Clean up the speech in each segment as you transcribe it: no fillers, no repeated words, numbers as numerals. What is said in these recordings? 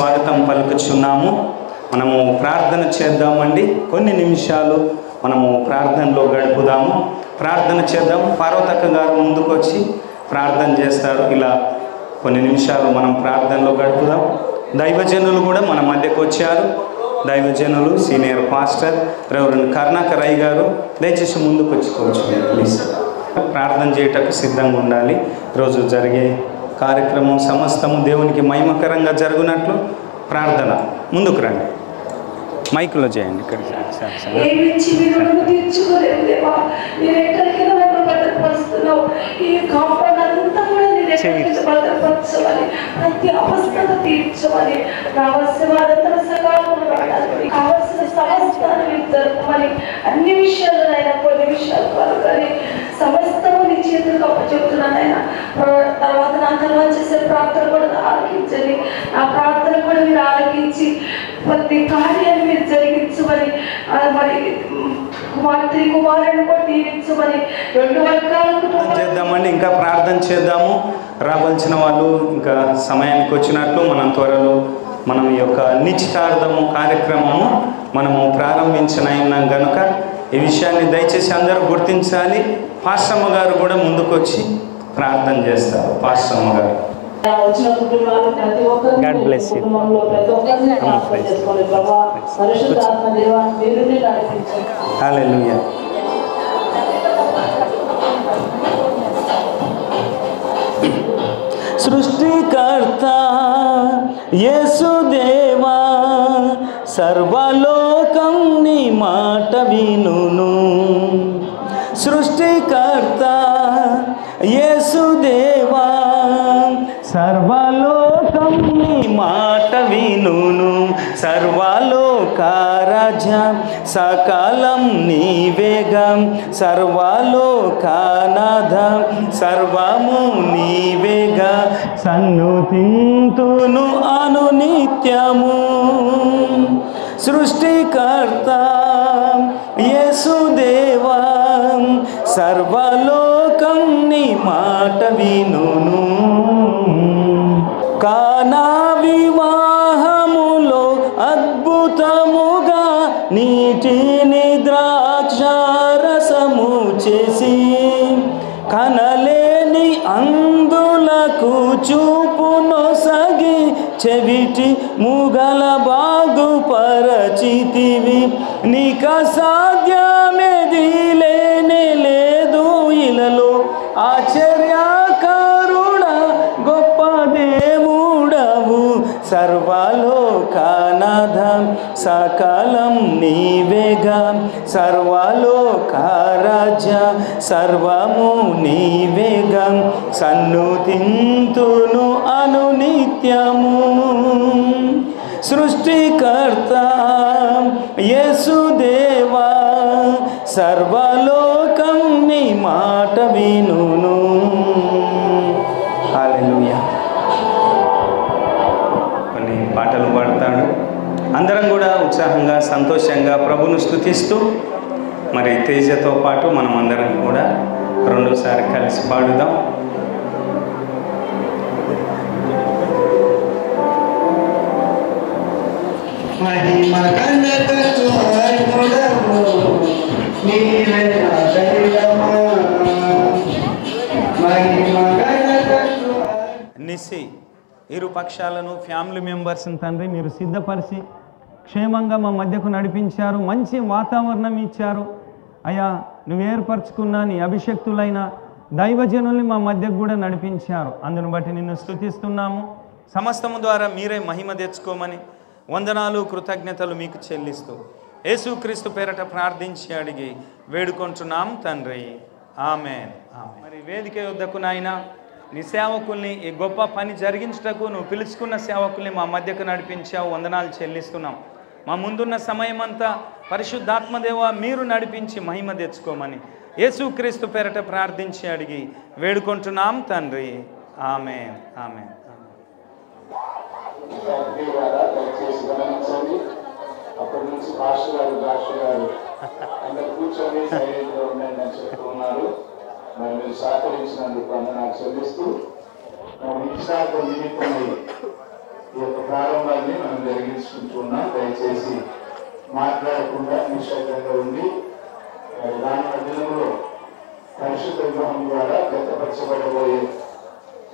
స్వాగతం పలుకుచున్నాము. మనము ప్రార్థన చేద్దామండి. కొన్ని నిమిషాలు మనము ప్రార్థనలో గడుపుదాము. ప్రార్థన చేద్దాం. పార్వతక్క గారు ముందుకు వచ్చి ప్రార్థన చేస్తారు. ఇలా కొన్ని నిమిషాలు మనం ప్రార్థనలో గడుపుదాం. దైవజనులు కూడా మన మధ్యకు వచ్చారు. దైవజనులు సీనియర్ పాస్టర్ రెవరెండ్ కరుణాకర్ అయ్య గారు దయచేసి ముందుకు వచ్చి కూర్చోండి ప్లీజ్. ప్రార్థన చేయటకు సిద్ధంగా ఉండాలి. రోజు జరిగే కార్యక్రమం సమస్తము దేవునికి మహిమకరంగా జరుగునట్లు ప్రార్థన. ముందుకు రండి, మైక్లో చేయండి. ఇక్కడ అన్ని విషయాలు అయినా కొన్ని విషయాలు కనుకొని సమస్తము నీ చేతులకు అప్పచెప్తున్నాను ఆయన. తర్వాత నా తర్వాత చేసే ప్రార్థన కూడా ఆలకించండి. నా ప్రార్థన కూడా మీరు ఆలకించి ప్రతి కార్యాన్ని మీరు జరిగించమని, మరి కుమార్తె కుమారుని కూడా దీవించమని రెండు వర్గాలకు చేద్దామండి. ఇంకా ప్రార్థన చేద్దాము. రావాల్సిన వాళ్ళు ఇంకా సమయానికి వచ్చినట్లు త్వరలో మనం ఈ యొక్క నిశ్చితార్థము కార్యక్రమము మనము ప్రారంభించనైనాం కనుక ఈ విషయాన్ని దయచేసి అందరూ గుర్తించాలి. పాస్టమ్మ గారు కూడా ముందుకు వచ్చి ప్రార్థన చేస్తారు. పాస్టమ్మ గారు. God bless you. హల్లెలూయా. సృష్టికర్త యేసుదేవా సర్వలోకం నీ మాట వినును. సృష్టికర్త యేసుదేవా సర్వలోకం నీ మాట వినును. సర్వలోకారాజ్య సకలం నీవేగా. సర్వలోకానాథ సర్వము నీవేగా. సన్నుతింతును అను నిత్యము. సృష్టికర్త యేసుదేవా సర్వలోకం నీ మాట వినును. కానా వివాహములో అద్భుతముగా నీటిని ద్రాక్షారసము చేసి కనలేని అందులకు చూపునొసగి చెవిటి ముగల బాగుపరచితివి. నీక సాధ్యమేది లేనే లేదు ఇలలో. ఆశ్చర్యకరుణ గొప్ప దేవుడవు. సర్వలోకానాథ సకలం నీవేగా. సర్వలోకారాజ్య సర్వము నీవేగా. సన్నుతింతును అను నిత్యము. సృష్టికర్త యేసుదేవా సర్వలోకం నీ మాట వినును. హల్లెలూయా. కొన్ని పాటలు పాడతాడు. అందరం కూడా ఉత్సాహంగా సంతోషంగా ప్రభును స్తుతిస్తూ మరి తేజతో పాటు మనం అందరం కూడా రెండోసారి కలిసి పాడుదాం. నిసి ఇరు పక్షాలను ఫ్యామిలీ మెంబర్స్ని తండ్రి మీరు సిద్ధపరిచి క్షేమంగా మా మధ్యకు నడిపించారు. మంచి వాతావరణం ఇచ్చారు అయ్యా. నువ్వు ఏర్పరచుకున్న నీ అభిషక్తులైన దైవజనుల్ని మా మధ్యకు కూడా నడిపించారు. అందును బట్టి నిన్ను స్తుతిస్తున్నాము. సమస్తము ద్వారా మీరే మహిమ తెచ్చుకోమని వందనాలు కృతజ్ఞతలు మీకు చెల్లిస్తూ యేసుక్రీస్తు పేరట ప్రార్థించి అడిగి వేడుకుంటున్నాం తండ్రి. ఆమేన్. మరి వేదిక యొద్దకు నాయన నీ సేవకుల్ని ఈ గొప్ప పని జరిగించుటకు నువ్వు పిలుచుకున్న సేవకుల్ని మా మధ్యకు నడిపించావు. వందనాలు చెల్లిస్తున్నాం. మా ముందున్న సమయం అంతా పరిశుద్ధాత్మదేవ మీరు నడిపించి మహిమ తెచ్చుకోమని యేసుక్రీస్తు పేరట ప్రార్థించి అడిగి వేడుకుంటున్నాం తండ్రి. ఆమేన్. ఆమేన్. అప్పటి నుంచి మాస్టర్ గారు డాక్టర్ గారు అందరు కూర్చొని సైలెంట్గా ఉన్నాయని చెప్తున్నారు. మరి మీరు సహకరించినందుకు అందరూ నాకు చెల్లిస్తూ నిశ్చార్థ నిమిత్తమై ఈ యొక్క ప్రారంభాన్ని మనం జరిగించుకుంటున్నాం. దయచేసి మాట్లాడకుండా నిశ్శబ్దంగా ఉండి రానున్న దినంలో పరిశుద్ధ విగ్రహం ద్వారా వ్యక్తపరచబడబోయే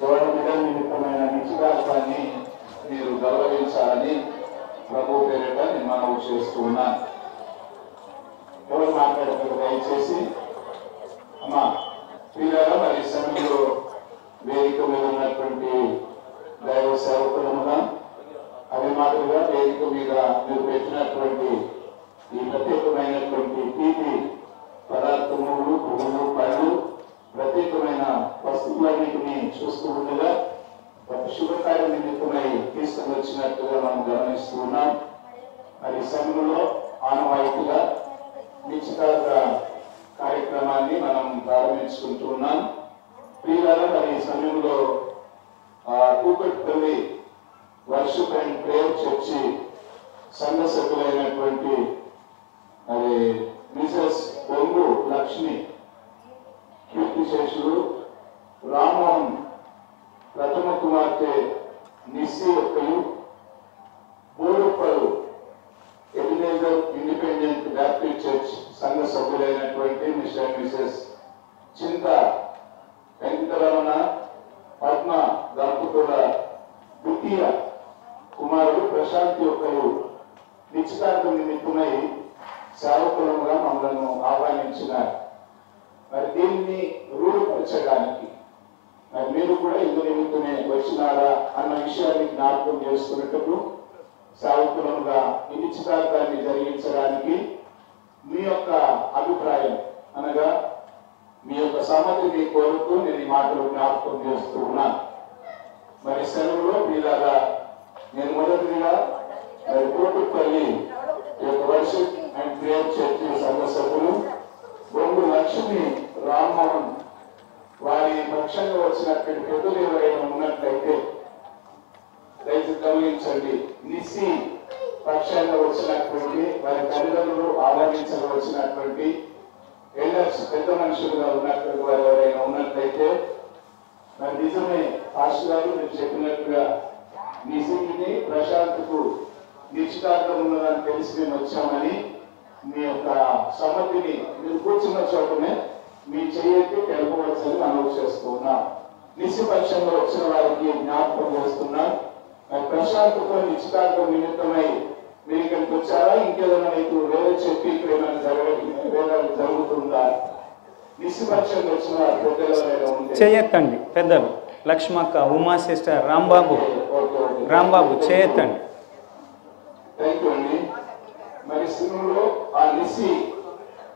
గవర్నమెంట్ నిమిత్తమైన నిశ్చితార్థాన్ని మీరు గౌరవించాలని ప్రభు పేరిట నేను మనవి చేస్తూ ఉన్నాను. ఎవరు మాట్లాడతారు దయచేసి? అమ్మా పిల్లలు మరి సమయంలో వేదిక మీద ఉన్నటువంటి దైవ సేవకులముగా అదే మాదిరిగా వేదిక మీద మీరు పెట్టినటువంటి ఈ ప్రత్యేకమైనటువంటి తీపి పదార్థములు, పువ్వులు, పళ్ళు, ప్రత్యేకమైన వస్తువులన్నింటినీ చూస్తూ ఉండగా ఒక శుభకార్య నిమిత్తమై తీసుకుని వచ్చినట్టుగా మనం గమనిస్తూ ఉన్నాం. మరి సమయంలో ఆనవాయితీగా నిశ్చితార్థ కార్యక్రమాన్ని మనం ప్రారంభించుకుంటూ ఉన్నాం. ప్రియులారా, మరి ఈ సమయంలో Kukatpally worship and prayer church సంఘ సభ్యులైనటువంటి మరి మిసెస్ బొంగు లక్ష్మి, కీర్తిశేషులు రామ్మోహన్ ప్రథమ కుమార్తె నిస్సి ఒక్కలు, Boduppal Ebenezer independent Baptist church సంఘ సభ్యులైనటువంటి మిస్టర్ మిసెస్ చింత వెంకటరమణ పద్మ దంపతుల ద్వితీయ కుమారుడు ప్రశాంతి ఒక్కరు నిశ్చితార్థం నిమిత్తమై సేవకులుగా మమ్మల్ని ఆహ్వానించినారు. మరి దీన్ని రూఢపరచడానికి మరి మీరు కూడా ఇందు నిమిత్తమే వచ్చినారా అన్న విషయాన్ని జ్ఞాపకం చేసుకునేటప్పుడు సేవకులుగా ఈ నిశ్చితార్థాన్ని జరిగించడానికి మీ యొక్క అభిప్రాయం అనగా మీ యొక్క సమ్మతిని కోరుతూ నేను ఈ మాటలు జ్ఞాపకం చేస్తూ ఉన్నాను. మరి సెలవులో మీలాగా నేను మొదటిగా మరి కోటుపల్లి యొక్క వర్షిప్ అండ్ ప్రేయర్ చర్చి సంఘ సభ్యులు బొంగు లక్ష్మి రామ్మోహన్ వారి పక్షంగా వచ్చినటువంటి పెద్దలు ఎవరైనా ఉన్నట్లయితే దయచేసి గమనించండి. నిస్సి పక్షంగా వచ్చినటువంటి వారి తల్లిదండ్రులు ఆహ్వానించవలసినటువంటి ఎల్డర్స్ పెద్ద మనుషులుగా ఉన్నటువంటి వారు ఎవరైనా ఉన్నట్లయితే మరి నిజమే పాస్టర్ గారు మీరు చెప్పినట్టుగా నిసిని ప్రశాంత్కు నిశ్చితార్థం ఉన్నదని తెలిసి మేము వచ్చామని మీ యొక్క సమ్మతిని మీరు కూర్చున్న చోటనే మీ చేయకి తెలపవచ్చని మనవి చేస్తూ ఉన్నాం. నిశ్చిపక్షంలో వచ్చిన వారికి జ్ఞాపకం చేస్తున్నాం. ప్రశాంత్తో నిశ్చితార్థం నిమిత్తమై మీరు ఇక్కడికి వచ్చారా? ఇంకేదైనా మీకు వేరే చెప్పి ఇక్కడ ఏమైనా జరుగుతుందా? నిశ్చిపక్షంలో వచ్చిన వారి పెద్దలు ఉంటే చేయొద్దండి. పెద్దలు లక్ష్మక్క, ఉమా సిస్టర్, రాంబాబు చేయొద్దండి. థ్యాంక్ యూ అండి. మరి సినిమాలో ఆ నిస్సి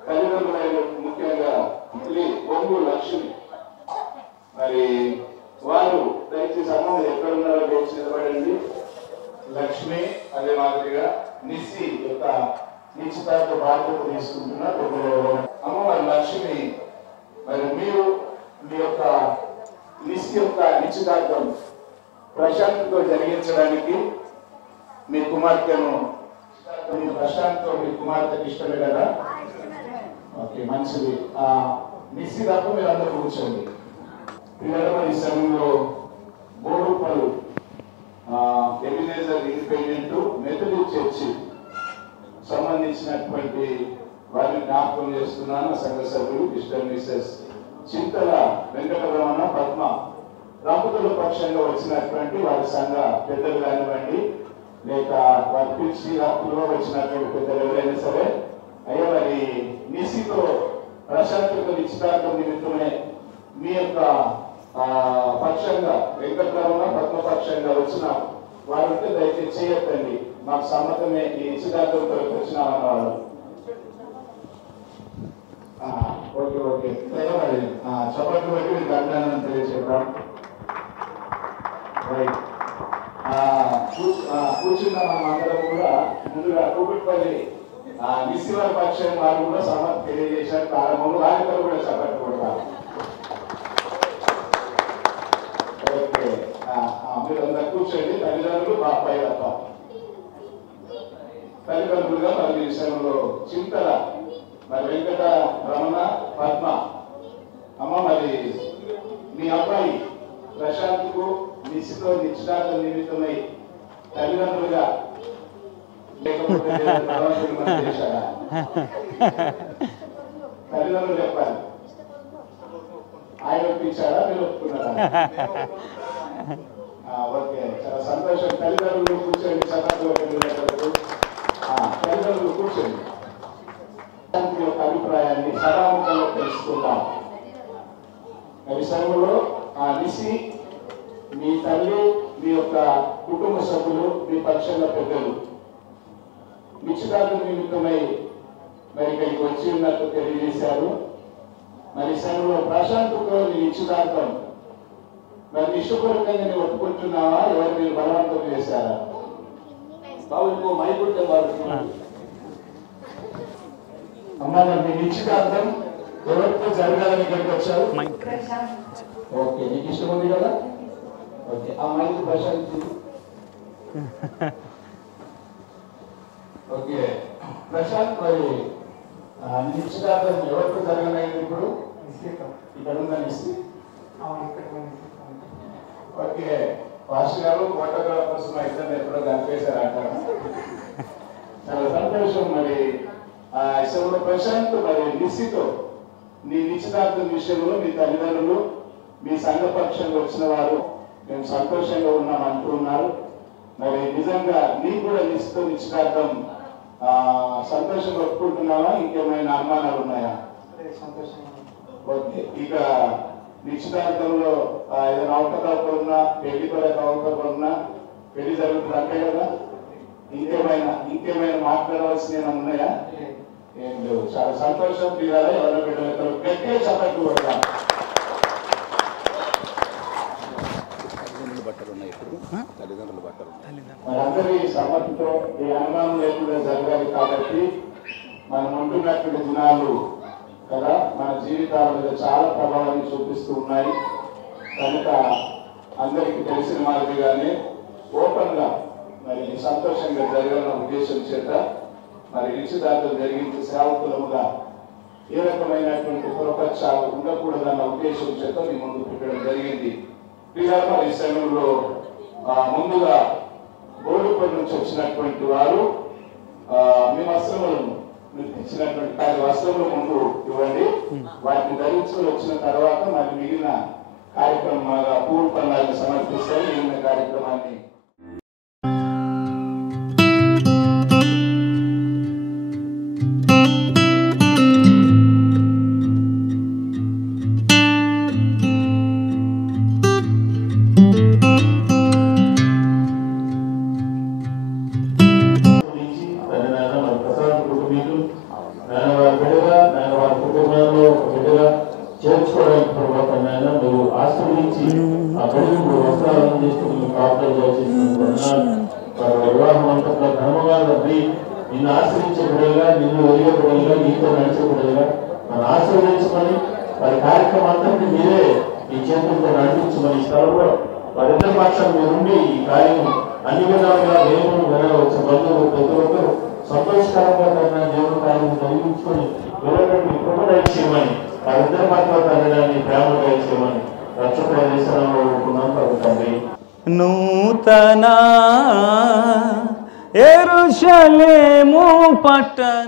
తల్లిదండ్రులైన ముఖ్యంగా బొంగు లక్ష్మి మరి వారు దయచేసి అమ్మ ఎక్కడున్నారో లేచి నిలబడండి. లక్ష్మి అదే మాదిరిగా నిస్సి యొక్క నిశ్చితార్థ బాధ్యత తీసుకుంటున్నారు. అమ్మ మరి లక్ష్మి మరి మీరు మీ యొక్క నిస్సి యొక్క నిశ్చితార్థం ప్రశాంత్తో జరిగించడానికి మీ కుమార్తెను ప్రశాంత్తో మీ కుమార్తెకి ఇష్టమే కదా? ఓకే, మంచిది. నిస్సి తప్ప మీరు అందరూ కూర్చోండి. ఈ సమయంలో Boduppal Ebenezer independent Methodist church సంబంధించినటువంటి వారిని జ్ఞాపకం చేస్తున్నాను. సంఘ సభ్యులు మిస్టర్ మిసెస్ చింతల వెంకటరమణ పద్మ దంపతుల పక్షంగా వచ్చినటువంటి వారి సంఘ పెద్దలు కానివ్వండి, లేక వారి పిలిచి హక్కులో వచ్చినటువంటి పెద్దలు ఎవరైనా సరే, అయ్యా మరి నిసితో ప్రశాంతతో నిశ్చితార్థం నిమిత్తమే మీ యొక్క పక్షంగా వెంకటరమణ పద్మ పక్షంగా వచ్చిన వారంటే దయచేసి చేయొద్దండి. మాకు సమ్మతమే ఈ నిశ్చితార్థంతో వచ్చినామన్న వాళ్ళు. ఓకే ఓకే మరి చప్పట్లు బట్టి మీకు అర్థాన్ని తెలియజేద్దాం. రైట్, కూర్చున్న అందరం కూడా ముందుగా కూకట్పల్లి నిస్సివారి పక్షం వారు కూడా సమ్మతి తెలియజేశారు. ప్రారంభంలో వారితో కూడా చప్పట్లు కొడతారు. ఓకే, మీరు అందరు కూర్చోండి. తల్లిదండ్రులు బాబాయ్ తప్ప తల్లిదండ్రులుగా మరి విషయంలో చింతల మరి వెంకట రమణ పద్మ అమ్మ మరి మీ అబ్బాయి ప్రశాంత్కు నిశ్చితో నిశ్చితార్థం నిమిత్తమై తల్లిదండ్రులుగా లేకపోతే భగవంతుడు మనకు చేశాడా? తల్లిదండ్రులు చెప్పాలి. ఆయన ఒప్పించాడా, మీరు ఒప్పుకున్నారా? ఓకే, చాలా సంతోషం. తల్లిదండ్రులు కూర్చోండి, చదువులో తల్లిదండ్రులు కూర్చోండి. యొక్క అభిప్రాయాన్ని సదాముఖంగా తెలుసుకుందాం. మరి సమయంలో ఆ నిసి మీ తల్లి, మీ యొక్క కుటుంబ సభ్యులు, మీ పక్షంగా పెద్దలు నిశ్చితార్థం నిమిత్తమై మరి ఇక్కడికి వచ్చి ఉన్నట్టు తెలియజేశారు. మరి సమయంలో ప్రశాంత్తో నీ నిశ్చితార్థం మరి ఇష్టపూర్వకంగా నేను ఒప్పుకుంటున్నావా, ఎవరు మీరు బలవంతం చేశారా? బాబు మైకుంటే అమ్మా, మీ నిశ్చితార్థం ఎవరితో జరగాలని ఇక్కడికి వచ్చారు? ఓకే, నీకు ఇష్టం ఉంది కదా? ఓకే, ఆ మైక్ ప్రశాంత్. ఓకే ప్రశాంత్, మరి నిశ్చితార్థం ఎవరితో జరగలేదు? ఇప్పుడు ఇక్కడ ఉందని. ఓకే, పాస్టర్ గారు ఫోటోగ్రాఫర్స్ మా ఇద్దరు ఎప్పుడో కనిపేశారు అంటారు. చాలా సంతోషం. మరి ఆ విషయంలో ప్రశాంత్ మరి నిశ్చితో నీ నిశ్చితార్థం విషయంలో మీ తల్లిదండ్రులు, మీ సంఘపక్షంగా వచ్చిన వారు మేము సంతోషంగా ఉన్నాం అంటున్నారు. మరి నిజంగా నీకు కూడా నిశ్చితార్థం సంతోషంగా ఒప్పుకుంటున్నావా? ఇంకేమైనా అనుమానాలు ఉన్నాయా? ఓకే, ఇక నిశ్చితార్థంలో ఏదైనా అవకతవకలున్నా, పెళ్లి కొరకు అవకతవకలున్నా, పెళ్లి జరుగుతుంది అంతే కదా? ఇంకేమైనా మాట్లాడవలసిన ఉన్నాయా? ఏం లేవు. చాలా సంతోషం. తీరాలి ఎవరి బిడ్డలు గట్టిగా చప్పట్లు కొడతాం. మనందరి సమ్మతితో ఈ అనుమానం లేకుండా జరగాలి. కాబట్టి మనం ఉంటున్నటువంటి దినాలు కదా మన జీవితాల మీద చాలా ప్రభావాన్ని చూపిస్తూ ఉన్నాయి. కనుక అందరికీ తెలిసిన మాదిరిగానే ఓపెన్ గా మరి సంతోషంగా జరగాలన్న ఉద్దేశం చేత మరి నిశ్చితార్థం జరిగించే సేవకులముగా ఏ రకమైనటువంటి పురపక్షాలు ఉండకూడదన్న ఉద్దేశం చేత మీ ముందు పెట్టడం జరిగింది. ఈ సమయంలో ముందుగా బోర్డుపల్లి నుంచి వచ్చినటువంటి వారు మీ వస్త్రములను మీకు ఇచ్చినటువంటి 10 వస్త్రములు ముందు ఇవ్వండి. వాటిని ధరించుకొని వచ్చిన తర్వాత మరి మిగిలిన కార్యక్రమాల పూర్వ పనులను సమర్పిస్తారు. మిగిలిన కార్యక్రమాన్ని చేర్చుకోవడానికి తర్వాత మీరు ఆశ్రయించి ఆ బడుగు వస్త్రాలను చేసుకుని వివాహం అంతట్లో ధర్మంగా నిన్ను ఆశ్రయించే బిడ్డలుగా, నిన్ను ఒరిగే బిడ్డలుగా, నీతో నడిచే బిడ్డలుగా మనం ఆశ్రయించమని వారి కార్యక్రమం అంతటి మీరే ఈ చేతులతో నడిపించమని ఈ స్థలంలో వారిద్దరి పక్షాలు మీరుండి ఈ కార్యం అన్ని విధాలుగా దేవుని వినవచ్చు. బంధువులు ప్రతి ఒక్కరు సంతోషకరంగా తన దేవుని కార్యం జరిగించుకొని ఎవరైనా కృపణ చేయమని వారిద్దరి పట్ల తగ్గడాన్ని ప్రేమ చేయమని రక్షకుల దేశంలో ఉంటున్నాం తండ్రి. నూతన యెరూషలేము పట్టణ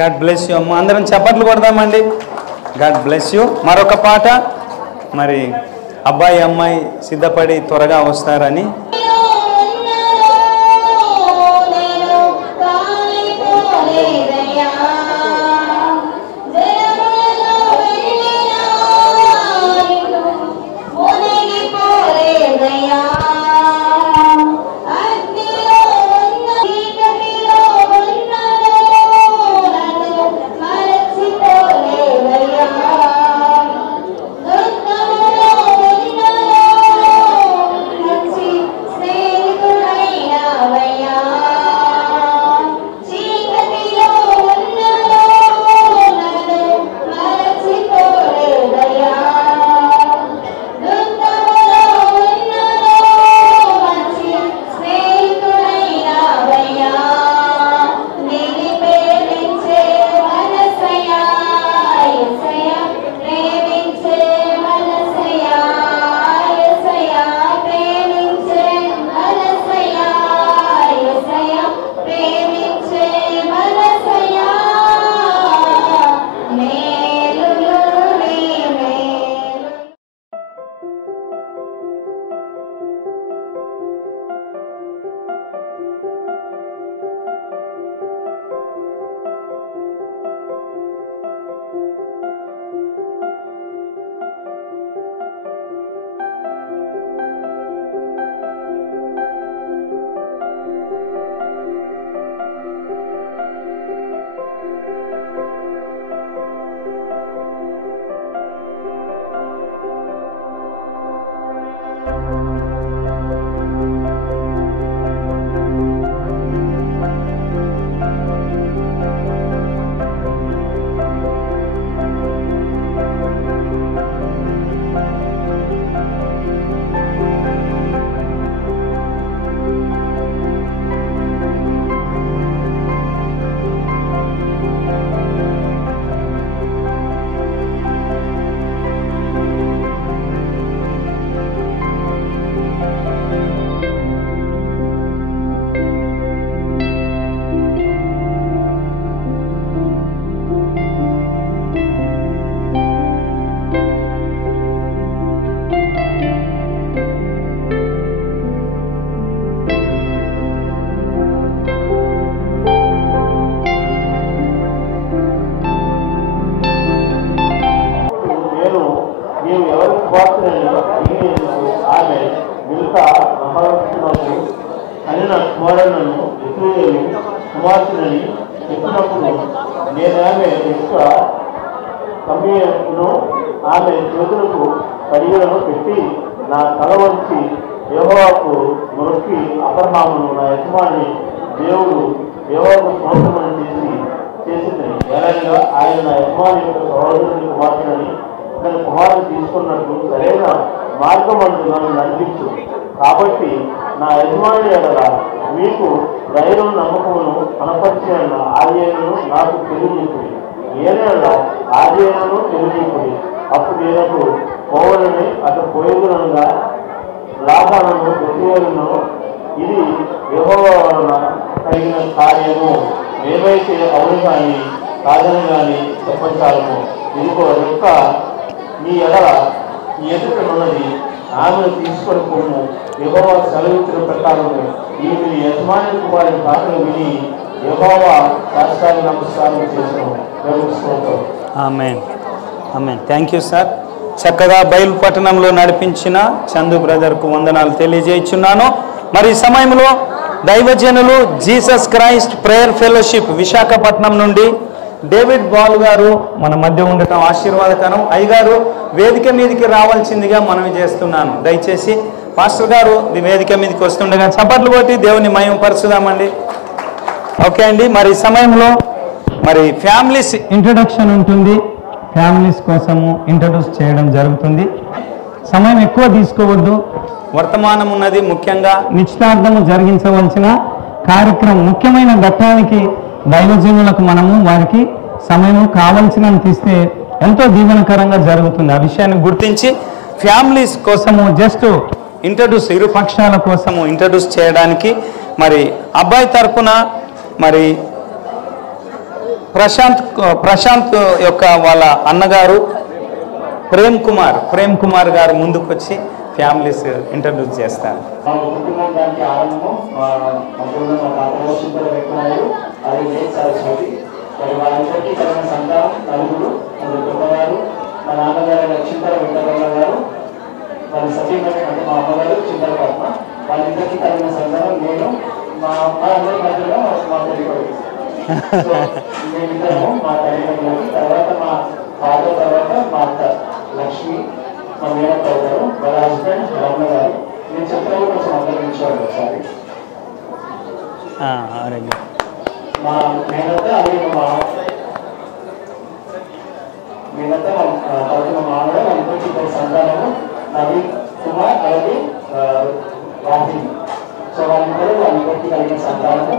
గాడ్ బ్లెస్ యూ అమ్మ. అందరం చప్పట్లు కొడదామండి. God bless you. మరొక పాట మరి అబ్బాయి అమ్మాయి సిద్ధపడి త్వరగా వస్తారని. ఆమె చేతులకు పరిగణను పెట్టి నా తల వంచి యెహోవాకు మొక్కి అబ్రహామును నా యజమాని దేవుడు యెహోవాకు స్తోత్రమని చేసింది. ఏలైనా ఆయన నా యజమాని యొక్క సహోదరుని కుమార్తెని తన కుమారుని తీసుకున్నట్టు సరైన మార్గం అంటూ నన్ను నడిపించు. కాబట్టి నా యజమాని ఎడల మీకు ధైర్యం నమ్మకమును కనపరిచిన ఆర్యను నాకు తెలియజేసింది. ఏదైనా ఆర్యను తెలియజేసింది. అప్పుడు నేను పోవాలని అటు పోయేదునగా లాభాలను ప్రతివేదను ఇది యెహోవా వలన కలిగిన కార్యము ఏమైతే అవును కానీ కాదని కానీ చెప్పచాలము. ఇదిగో యొక్క నీ ఎడల నీ ఎదుటనున్నది ఆమెను తీసుకొని పోము. యెహోవా సెలవిచ్చిన ప్రకారము ఈమె యజమాని కుమారుని పాటలు విని యెహోవా శాస్త్రాన్ని నమస్కారం చేసాము. ఆమేన్ ఆమేన్. Thank you sir. చక్కగా బయలు పట్టణంలో నడిపించిన చందు బ్రదర్కు వందనాలు తెలియజేస్తున్నాను. మరి ఈ సమయంలో దైవజనులు Jesus Christ prayer fellowship Visakhapatnam నుండి డేవిడ్ బాల్ గారు మన మధ్య ఉండటం ఆశీర్వాదకరం. అయ్యగారు వేదిక మీదకి రావాల్సిందిగా మనవి చేస్తున్నాను. దయచేసి పాస్టర్ గారు వేదిక మీదకి వస్తుండగా చప్పట్లు కొట్టి దేవుని మహిమ పరచుదామండి. ఓకే అండి. మరి ఈ సమయంలో మరి ఫ్యామిలీస్ ఇంట్రడక్షన్ ఉంటుంది. ఫ్యామిలీస్ కోసము ఇంట్రడ్యూస్ చేయడం జరుగుతుంది. సమయం ఎక్కువ తీసుకోవద్దు. వర్తమానం ఉన్నది. ముఖ్యంగా నిశ్చితార్థము జరిగించవలసిన కార్యక్రమం ముఖ్యమైన ఘట్టానికి దైవజనులకు మనము వారికి సమయం కావలసినంత ఇస్తే ఎంతో దీవెనకరంగా జరుగుతుంది. ఆ విషయాన్ని గుర్తించి ఫ్యామిలీస్ కోసము జస్ట్ ఇంట్రడ్యూస్ ఇరు పక్షాల కోసము ఇంట్రడ్యూస్ చేయడానికి మరి అబ్బాయి తరపున మరి ప్రశాంత్ యొక్క వాళ్ళ అన్నగారు ప్రేమ్ కుమార్ గారు ముందుకు వచ్చి ఫ్యామిలీస్ ఇంట్రడ్యూస్ చేస్తారు. మా కుటుంబం దానికి ఆరంభం మా తాతగారు చింతల వెంకయ్య, అది లేదు సరస్వతి. మరి వాళ్ళిద్దరికీ కలిగిన సంతానం నలుగురు. అందులో పెద్దవారు మా నాన్నగారు చింతల వెంకటరమణ గారు, వాళ్ళ సతీమణి అంటే మా అమ్మగారు చింతల పద్మ. వాళ్ళిద్దరికీ కలిగిన సంతానం నేను, మా అందరి మధ్యలో మా తల్లిదండ్రులు. మేమిద్దరము మా తల్లిదండ్రులకి. తర్వాత మా ఫాదర్ తర్వాత మా అత్త లక్ష్మి, మా మేనత్త గారు, వాళ్ళ హస్బెండ్ రమణ గారు. నేను చెప్పిన కొంచెం అందరించాడు ఒకసారి. మా మేనత్త అలాగే మా మేనత్త తర్వాత మా మామగారు వాళ్ళిద్దరికి సంతానము నవీన్ కుమార్ అలాగే రాహుల్. సో వాళ్ళిద్దరికి కలిగిన సంతానము.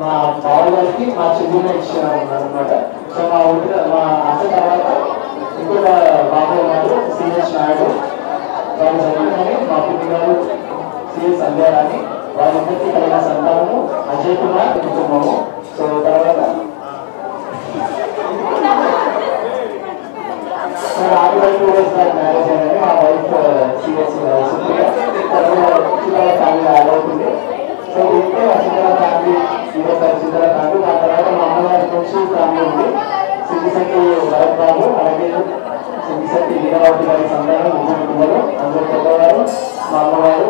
మా బావగారికి మా చెల్లిని ఇచ్చినారు అనమాట. సో మా అత్త తర్వాత ఇంకొక బాబు ఉన్నారు సిఎస్ నాయుడు, వాళ్ళ చదువుకొని మా పిన్ని గారు సిఎస్ సంధ్యారాణి. వాళ్ళిద్దరికి కలిగిన సంతానము అజయ్ కుమార్ కుటుంబము. సో తర్వాత మ్యారేజ్ అయినది. మా వైఫ్ సిఎస్ సుప్రియ. తర్వాత ఫ్యామిలీ యాడ్ అవుతుంది. సో దీంట్లో చిత్ర ఫ్యామిలీ చిత్ర ఫ్యామిలీ. దాని తర్వాత మా అమ్మగారి నుంచి ఫ్యామిలీ ఉంది. సిద్ధిశెట్టి భరత్ బాబు అలాగే సిద్ధిశెట్టి లీలావతి గారి సంతానం ముగ్గురు పిల్లలు. అందులో పెద్దవారు మా అమ్మగారు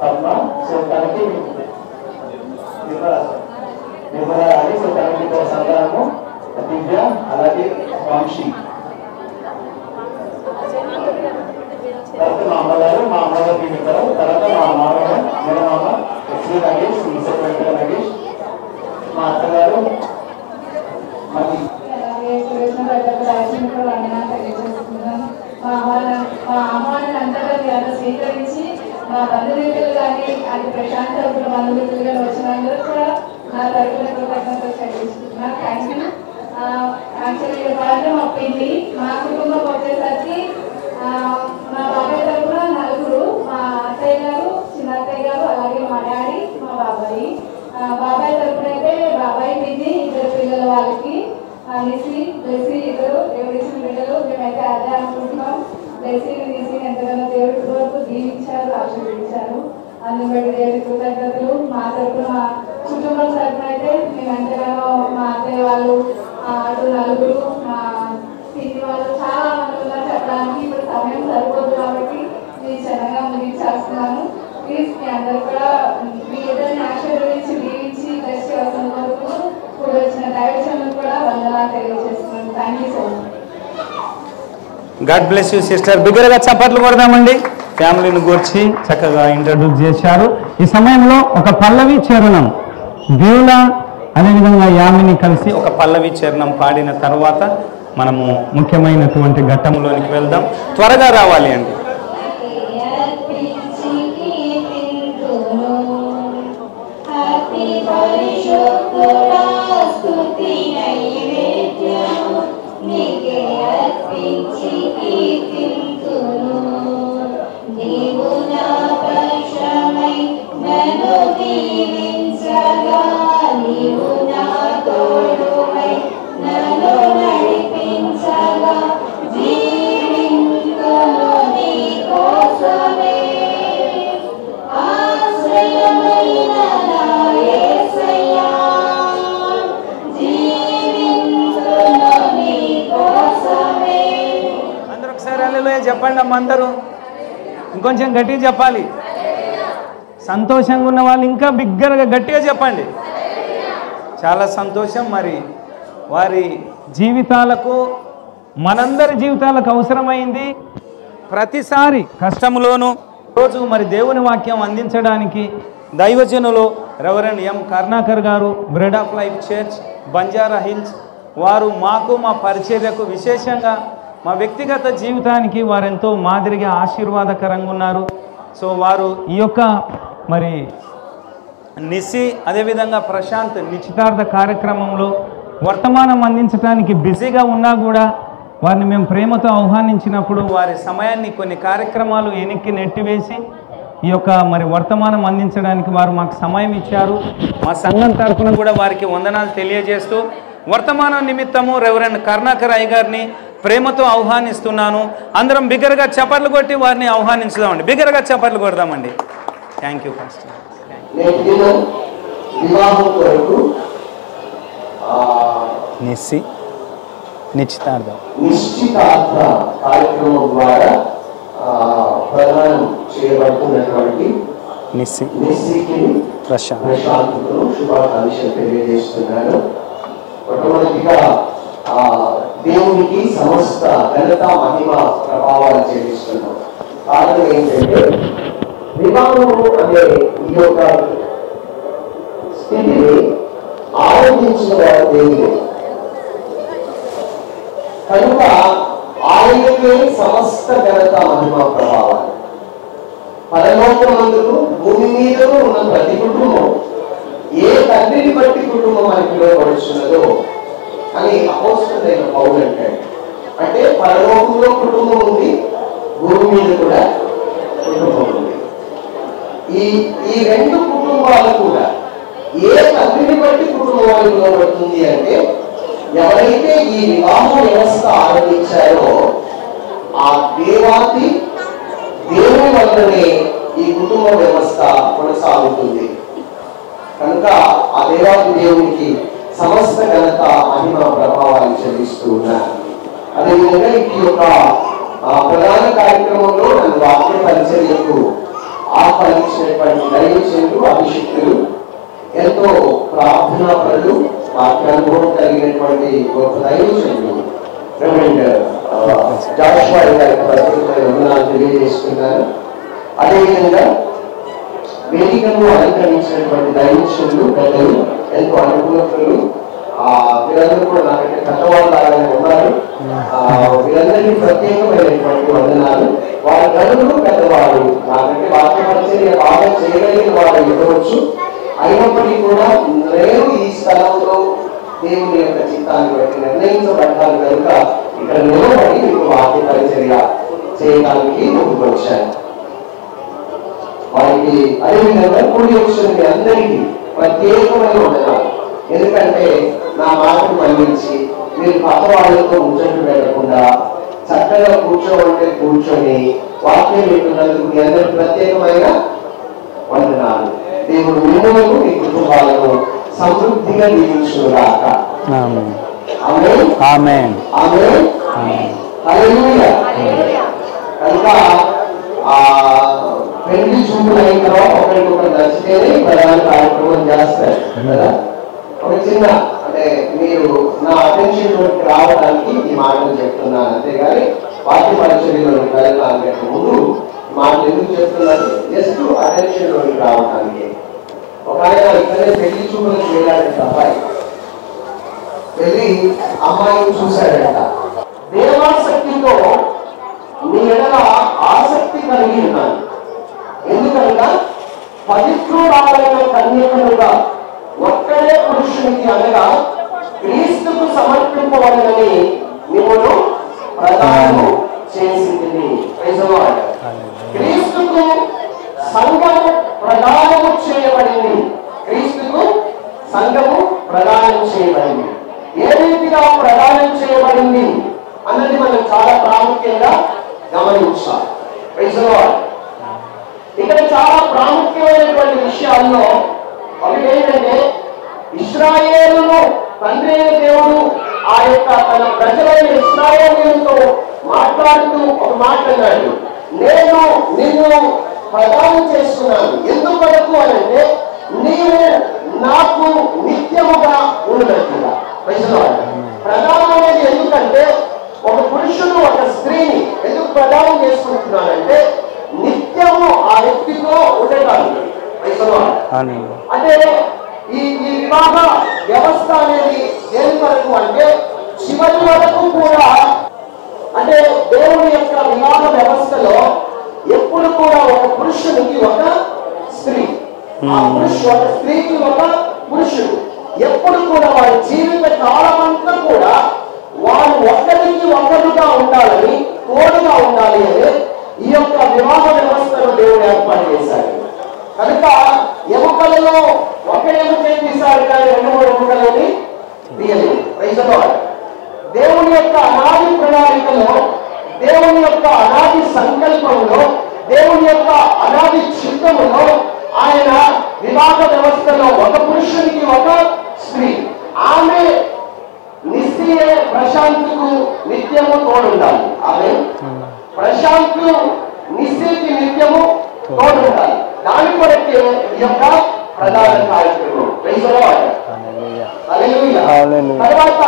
పద్మ. సో తనకి నిర్మల అని. సో తనకి సంతానము దివ్య అలాగే వంశీ. తర్వాత మా అమ్మగారికి ఇద్దరు. తర్వాత మా మామయ్య మేనమామ ఎస్వి నగేష్, వెంకట నగేష్. మా అత్తగారు మళ్ళీ స్వీకరించి మా బంధుమిత్రులు కానీ అది ప్రశాంత్ తరపున బంధుమిత్రులు వచ్చినందుకు కూడా నా తరపున కృతజ్ఞతలు చెల్లిస్తున్నాను. Thank you. యాక్చువల్లీ వాళ్ళు మా పిల్లి. మా కుటుంబం వచ్చేసరికి మా బాబాయ్ తరపున నలుగురు. మా అత్తయ్య గారు, చిన్న అత్తయ్య గారు, అలాగే మా డాడీ, మా బాబాయ్. బాబాయ్ తరపున అయితే బాబాయ్ పిల్లి, ఇద్దరు పిల్లలు వాళ్ళకి నిసి బ్లెస్సీ, ఇద్దరు దేవుడిచ్చిన పిల్లలు. మేమైతే అదే అనుకుంటున్నాం. బ్లెస్సీని నిసి ఎంతగానో దేవుడి వరకు దీవించారు, ఆశీర్వదించారు. అందుని బట్టి దేవుడి కృతజ్ఞతలు. మా తరపున మా కుటుంబం తరపున అయితే మేము ఎంతగానో మా అత్తయ్య వాళ్ళు అటు నలుగురు, మా పిన్ని వాళ్ళు చాలా మంది ఉన్నారు చెప్పడానికి. ఇప్పుడు సమయం సరిపోదు కాబట్టి నేను చిన్నగా ముగించేస్తున్నాను. ప్లీజ్ మీ అందరూ కూడా మీ ఇద్దరిని ఆశీర్వదించి దీవించి బెస్ట్ అవసరం వరకు కూడా వచ్చిన దైవజనులకు కూడా వందనాలు తెలియజేస్తున్నాను. Thank you so much. God bless you sister. బిగ్గరగా చప్పట్లు కొడదామండి. ఫ్యామిలీని గురించి చక్కగా ఇంట్రడ్యూస్ చేశారు. ఈ సమయంలో ఒక పల్లవి చరణం దేవుల అదేవిధంగా యామిని కలిసి ఒక పల్లవి చరణం పాడిన తర్వాత మనము ముఖ్యమైనటువంటి ఘట్టంలోనికి వెళ్దాం. త్వరగా రావాలి అండి. చెప్పండి అమ్మ అందరూ. ఇంకొంచెం గట్టిగా చెప్పాలి. సంతోషంగా ఉన్న వాళ్ళు ఇంకా బిగ్గరగా గట్టిగా చెప్పండి. చాలా సంతోషం. మరి వారి జీవితాలకు మనందరి జీవితాలకు అవసరమైంది. ప్రతిసారి కష్టంలోనూ రోజు మరి దేవుని వాక్యం అందించడానికి దైవజనులు రెవరెండ్ ఎం కరుణాకర్ గారు, bread of life church Banjara hills వారు మాకు మా పరిచర్యకు విశేషంగా మా వ్యక్తిగత జీవితానికి వారెంతో మాదిరిగా ఆశీర్వాదకరంగా ఉన్నారు. సో వారు ఈ యొక్క మరి నిసి అదేవిధంగా ప్రశాంత్ నిశ్చితార్థ కార్యక్రమంలో వర్తమానం అందించడానికి బిజీగా ఉన్నా కూడా వారిని మేము ప్రేమతో ఆహ్వానించినప్పుడు వారి సమయాన్ని కొన్ని కార్యక్రమాలు వెనక్కి నెట్టివేసి ఈ యొక్క మరి వర్తమానం అందించడానికి వారు మాకు సమయం ఇచ్చారు. మా సంఘం తరఫున కూడా వారికి వందనాలు తెలియజేస్తూ వర్తమానం నిమిత్తము రెవరెండ్ కరుణాకర్ అయ్య గారిని ప్రేమతో ఆహ్వానిస్తున్నాను. అందరం బిగ్గరగా చప్పట్లు కొట్టి వారిని ఆహ్వానించుదామండి. బిగ్గరగా చప్పట్లు కొడదామండి. Thank you pastor. నిశ్చితార్థ కార్యక్రమం ద్వారా ప్రదానం చేయబడుతున్నటువంటి నిశ్చికి ప్రశాంతతను శుభాకాంక్షలు తెలియజేస్తున్నాను. మొట్టమొదటిగా దేవునికి సమస్త ఘనత మహిమ ప్రభావాలు చెల్లిస్తున్నాం. కారణం ఏంటంటే వివాహము అనే ఈ యొక్క స్థితిని ఆనందించిన వారు దేవుడే కనుక ఆయనకే సమస్త ఘనత మహిమ ప్రభావాలు. పరలోకమందుకు భూమి మీదకు ఉన్న ప్రతి కుటుంబం ఏ తండ్రిని బట్టి కుటుంబం అని పిలువబడుచున్నదో అని అపోస్తలుడైన పౌలు అంటాడు. అంటే పరలోకంలో కుటుంబం ఉంది, భూమి మీద కూడా కుటుంబం ఉంది. ఈ రెండు కుటుంబాలు కూడా ఏ తండ్రిని బట్టి కుటుంబం అని పిలువబడుతుంది అంటే ఎవరైతే ఈ వివాహ వ్యవస్థ ఆరంభించారో ఆ దేవుని వల్లనే ఈ కుటుంబ వ్యవస్థ కొనసాగుతుంది. కనుక ఆ దేవాతి దేవునికి సమస్త ఘనత మహిమ ప్రభావాలు చెల్లిస్తూ ఉన్నారు. అదేవిధంగా ఈ యొక్క ప్రధాన కార్యక్రమంలో నన్ను వాక్య పరిచర్యకు ఆహ్వానించినటువంటి దైవజనులు అభిషిక్తులు ఎంతో ప్రార్థనా పరులు వాక్యానుభవం కలిగినటువంటి గొప్ప దైవజనులు రెవరెండ్ జాషువా గారికి ప్రత్యేకమైన వందనాలు తెలియజేస్తున్నారు. అదేవిధంగా వేదికను అలంకరించినటువంటి దైవజనులు పెద్దలు ఎంతో అనుకూలతలు వీరందరూ కూడా నాకంటే పెద్దవాళ్ళు లాగానే ఉన్నారు. వీరందరికీ ప్రత్యేకమైనటువంటి వందనాలు. వారి గనులు పెద్దవాళ్ళు నాకంటే వాక్య పరిచర్య బాగా చేయగలిగిన వారు ఇవ్వవచ్చు. అయినప్పటికీ కూడా నేను ఈ స్థలంలో దేవుని యొక్క చిత్తాన్ని బట్టి నిర్ణయించబడ్డాను కనుక ఇక్కడ నిలబడి మీకు వాక్య పరిచర్య చేయడానికి ముందుకు వచ్చాను. వారికి అదేవిధంగా కూడి వచ్చిన మీ అందరికీ ప్రత్యేకమైన వందనాలు. ఎందుకంటే నా మాటను మన్నించి మీరు పాత వాళ్ళతో ముచ్చట్లు పెట్టకుండా చక్కగా కూర్చోమంటే కూర్చొని వాక్యం వింటున్నందుకు మీ అందరికి ప్రత్యేకమైన వందనాలు. దేవుడు మిమ్మల్ని మీ కుటుంబాలను సమృద్ధిగా దీవించుగాక. ఆమేన్. హల్లెలూయా. కనుక పెళ్లి చూపులు అయిన తర్వాత ఒకరికొకరు నచ్చితేనే ప్రధాన కార్యక్రమం చేస్తారు కదా. ఒక చిన్న అంటే మీరు నా అటెన్షన్ లోకి రావడానికి ఈ మాటలు చెప్తున్నాను, అంతేగాని వాక్య పరిచర్యలోకి వెళ్ళడానికి ముందు మాటలు ఎందుకు చెప్తున్నాను, జస్ట్ అటెన్షన్ లోకి రావడానికి. ఒక ఆయన ఇక్కడే పెళ్లి చూపులకు వెళ్ళాడంట. అబ్బాయి వెళ్ళి అమ్మాయిని చూశాడంట. దేవాసక్తితో నీ ఎడల ఆసక్తి కలిగి ఉన్నాను, ఎందుకనగా పవిత్రురాలైన కన్యకలుగా ఒక్కడే పురుషునికి అనగా క్రీస్తుకు సమర్పింపబడినని మిమ్మల్ని ప్రదానము చేసింది. క్రీస్తుకు సంఘము ప్రదానము చేయబడింది. క్రీస్తుకు సంఘము ప్రదానం చేయబడింది. ఏ రీతిగా ప్రదానం చేయబడింది అన్నది మనం చాలా ప్రాముఖ్యంగా గమనించాలి. ఇక్కడ చాలా ప్రాముఖ్యమైనటువంటి విషయాల్లో ఒకటి ఏంటంటే, ఇశ్రాయేలును తండ్రి అయిన దేవుడు ఆ యొక్క తన ప్రజలైన ఇశ్రాయేలుతో మాట్లాడుతూ ఒక మాట అన్నాడు, నేను నిన్ను ప్రదానం చేస్తున్నాను. ఎందుకొరకు అని అంటే నీవు నాకు నిత్యముగా ఉన్నట్టుగా. ప్రదానం అనేది ఎందుకంటే ఒక పురుషుడు ఒక స్త్రీని ఎందుకు ప్రదానం చేసుకుంటున్నానంటే నిత్యము ఆ వ్యక్తితో ఉండటానికి. అంటే ఈ వివాహ వ్యవస్థ అనేది దేని వరకు అంటే చివరి వరకు కూడా, అంటే దేవుని యొక్క వివాహ వ్యవస్థలో ఎప్పుడు కూడా ఒక పురుషునికి ఒక స్త్రీ, ఒక స్త్రీకి ఒక పురుషుడు ఎప్పుడు కూడా వారి జీవిత కాలమంతా కూడా వారు ఒకరికి ఒకరుగా ఉండాలని, తోడుగా ఉండాలి అని ఈ యొక్క వివాహ వ్యవస్థను దేవుడు ఏర్పాటు చేశాడు. కనుక ఎముకలలో ఒక ఎముకే తీశాడు కానీ 2-3 ఎముకలని తీయలేదు. Praise the Lord. దేవుని యొక్క అనాది ప్రణాళికలో, దేవుని యొక్క అనాది సంకల్పంలో, దేవుని యొక్క అనాది చిత్తములో ఆయన వివాహ వ్యవస్థలో ఒక పురుషునికి ఒక స్త్రీ, ఆమె నిశ్చయ ప్రశాంత్కు నిత్యము తోడుండాలి. ఆమె ప్రశాంత్ నిశ్చయకి నిత్యము తోడుండాలి. దాని కొరకే ఈ యొక్క ప్రధాన కార్యక్రమం. Praise the lord. హల్లెలూయా. తర్వాత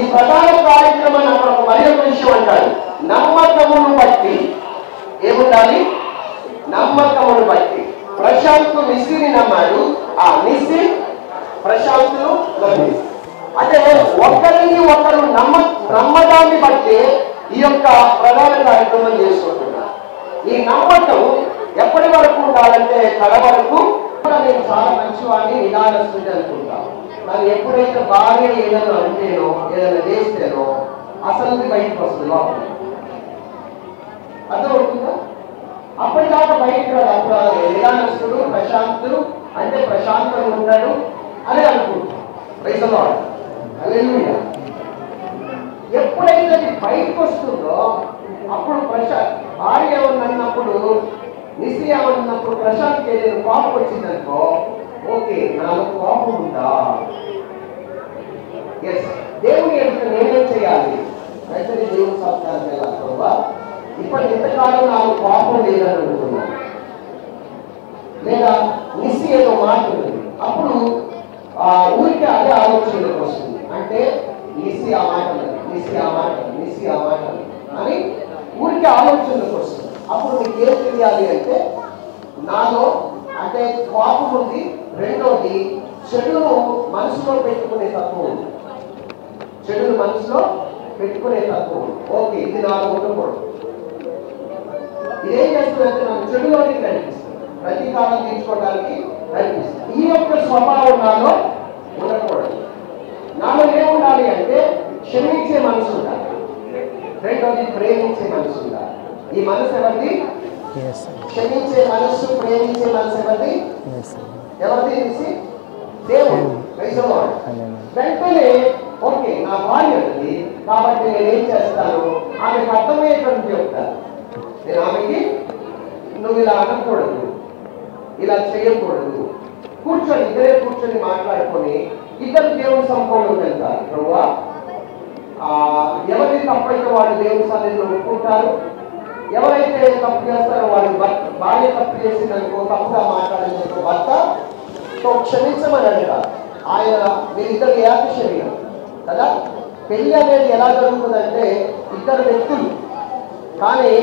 ఈ ప్రధాన కార్యక్రమాన్ని అక్కడ మరి ఒక విషయం అంటాడు, నమ్మకమును బట్టి. ఏముండాలి? నమ్మకమును బట్టి. ప్రశాంత్ నిశ్చిని నమ్మాడు, ఆ నిశ్చి ప్రశాంత్ను నమ్మింది. అంటే ఒకరిని ఒకరు నమ్మడాన్ని బట్టి ఈ యొక్క ప్రధాన కార్యక్రమం చేసుకుంటున్నారు. ఈ నమ్మకం ఎప్పటి వరకు ఉండాలంటే కడ వరకు. నేను చాలా మంచివాడిని, నిదానస్తుంది అనుకుంటాను. మరి ఎప్పుడైతే భార్య ఏదైనా అంటేనో, ఏదైనా చేస్తేనో అసలు బయటకు వస్తుంది లోపల. అర్థమవుతుందా? అప్పటిదాకా బయటకు రాదు. అప్పుడు నిదానస్తుడు, ప్రశాంతుడు అంటే ప్రశాంతంగా ఉంటాడు అని అనుకుంటాం. Praise the lord. హల్లెలూయా. ఎప్పుడైతే అది బయటకు వస్తుందో అప్పుడు భార్య ఏమన్నప్పుడు, నిశ్చయ ఏమన్నప్పుడు ప్రశాంత్కి ఏదైనా కోపం వచ్చిందనుకో, ఓకే నాలో కోపం ఉందా, ఎస్ దేవుని యొక్క నేనేం చేయాలి, వెంటనే దేవుని సత్యాన్ని వెళ్ళాలి. ఇప్పటి ఇంతకాలం నాకు కోపం లేదని అనుకున్నాను, లేదా నిశ్చయ ఏదో మాట ఉంది, అప్పుడు ఊరికి అదే ఆలోచనలోకి వస్తుంది. అంటే నిశ్చయ ఆ మాట, నిశ్చయ ఆ మాట, నిశ్చయ ఆ మాట అని ఊరికి ఆలోచనలోకి వస్తుంది. అప్పుడు మీకు ఏం తెలియాలి అంటే, నాలో అంటే కోపం ఉంది. రెండోది చెడును మనసులో పెట్టుకునే తత్వం ఉంది. చెడును మనసులో పెట్టుకునే తత్వం ఉంది. ఓకే ఇది నాలో ఉండకూడదు. ఇదేం చేస్తుందంటే నాకు చెడులోనికి కనిపిస్తుంది, ప్రతీకారం తీర్చుకోవడానికి కనిపిస్తుంది. ఈ యొక్క స్వభావం నాలో ఉండకూడదు. నాలో ఏముండాలి అంటే క్షమించే మనసు ఉండాలి. రెండోది ప్రేమించే మనసు ఉండాలి. ఈ మనసు ఎవరిది? క్షమించే మనస్సు, ప్రేమించే మనసు ఎవరిది? ఎవరిది? దేవుడు. Praise the Lord. వెంటనే ఓకే నా భార్య ఉంది కాబట్టి నేనేం చేస్తాను, ఆమెకు అర్థమయ్యేటువంటి చెప్తాను. నేను ఆమెకి నువ్వు ఇలా అనకూడదు, ఇలా చేయకూడదు. కూర్చొని ఇద్దరే కూర్చొని మాట్లాడుకొని ఇద్దరు దేవుని సంపూర్ణం వెళ్తారు. ప్రభువా ఎవరి తప్పైతే వాళ్ళు దేవుని సన్నిధిలో ఒప్పుకుంటారు. ఎవరైతే తప్పు చేస్తారో వాళ్ళు భార్య తప్పు చేసిందనుకో, తప్పుగా మాట్లాడిందనుకో భర్త సో క్షమించమని అడిగారు. ఆయన మీరిద్దరు ఏక శరీరం కదా. పెళ్లి అనేది ఎలా జరుగుతుందంటే ఇద్దరు వ్యక్తులు కానీ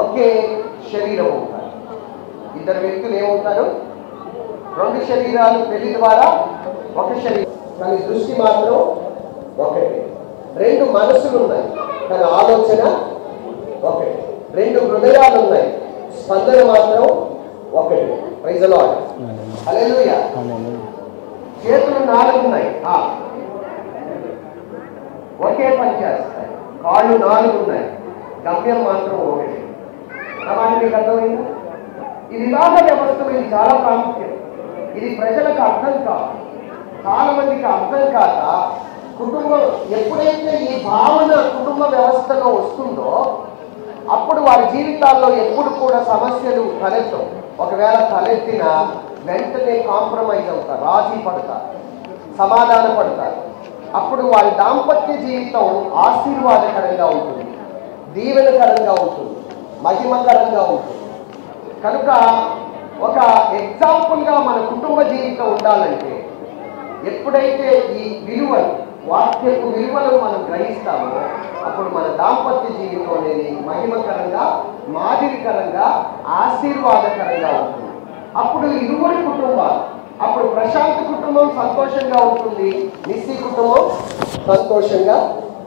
ఒకే శరీరం అవుతారు. ఇద్దరు వ్యక్తులు ఏమవుతారు? 2 శరీరాలు పెళ్లి ద్వారా ఒక శరీరం, కానీ దృష్టి మాత్రం ఒకటి. 2 మనసులు ఉన్నాయి కానీ ఆలోచన ఒకటి. 2 హృదయాలు ఉన్నాయి, స్పందన మాత్రం ఒకటి. Praise the lord. హల్లెలూయా. చేతులు 4 ఉన్నాయి, ఒకే పని చేస్తాయి. కాళ్ళు 4 ఉన్నాయి, గమ్యం మాత్రం ఒకటి. నా మాట మీకు అర్థమైందా? ఈ వివాహ వ్యవస్థలో ఇది చాలా ప్రాముఖ్యం. ఇది ప్రజలకు అర్థం కాదు, చాలా మందికి అర్థం కాక కుటుంబం ఎప్పుడైతే ఈ భావన కుటుంబ వ్యవస్థలో వస్తుందో అప్పుడు వారి జీవితాల్లో ఎప్పుడు కూడా సమస్యలు తలెత్తవు. ఒకవేళ తలెత్తినా వెంటనే కాంప్రమైజ్ అవుతారు, రాజీ పడతారు, సమాధాన పడతారు. అప్పుడు వారి దాంపత్య జీవితం ఆశీర్వాదకరంగా ఉంటుంది, దీవెనకరంగా ఉంటుంది, మహిమకరంగా ఉంటుంది. కనుక ఒక ఎగ్జాంపుల్గా మన కుటుంబ జీవితం ఉండాలంటే ఎప్పుడైతే ఈ విలువలు, వాక్యపు విలువలు మనం గ్రహిస్తామో అప్పుడు మన దాంపత్య జీవితం అనేది మహిమకరంగా, మాదిరికరంగా, ఆశీర్వాదకరంగా ఉంటుంది. అప్పుడు ఇరువురి కుటుంబాలు, అప్పుడు ప్రశాంత్ కుటుంబం సంతోషంగా ఉంటుంది, నిస్సి కుటుంబం సంతోషంగా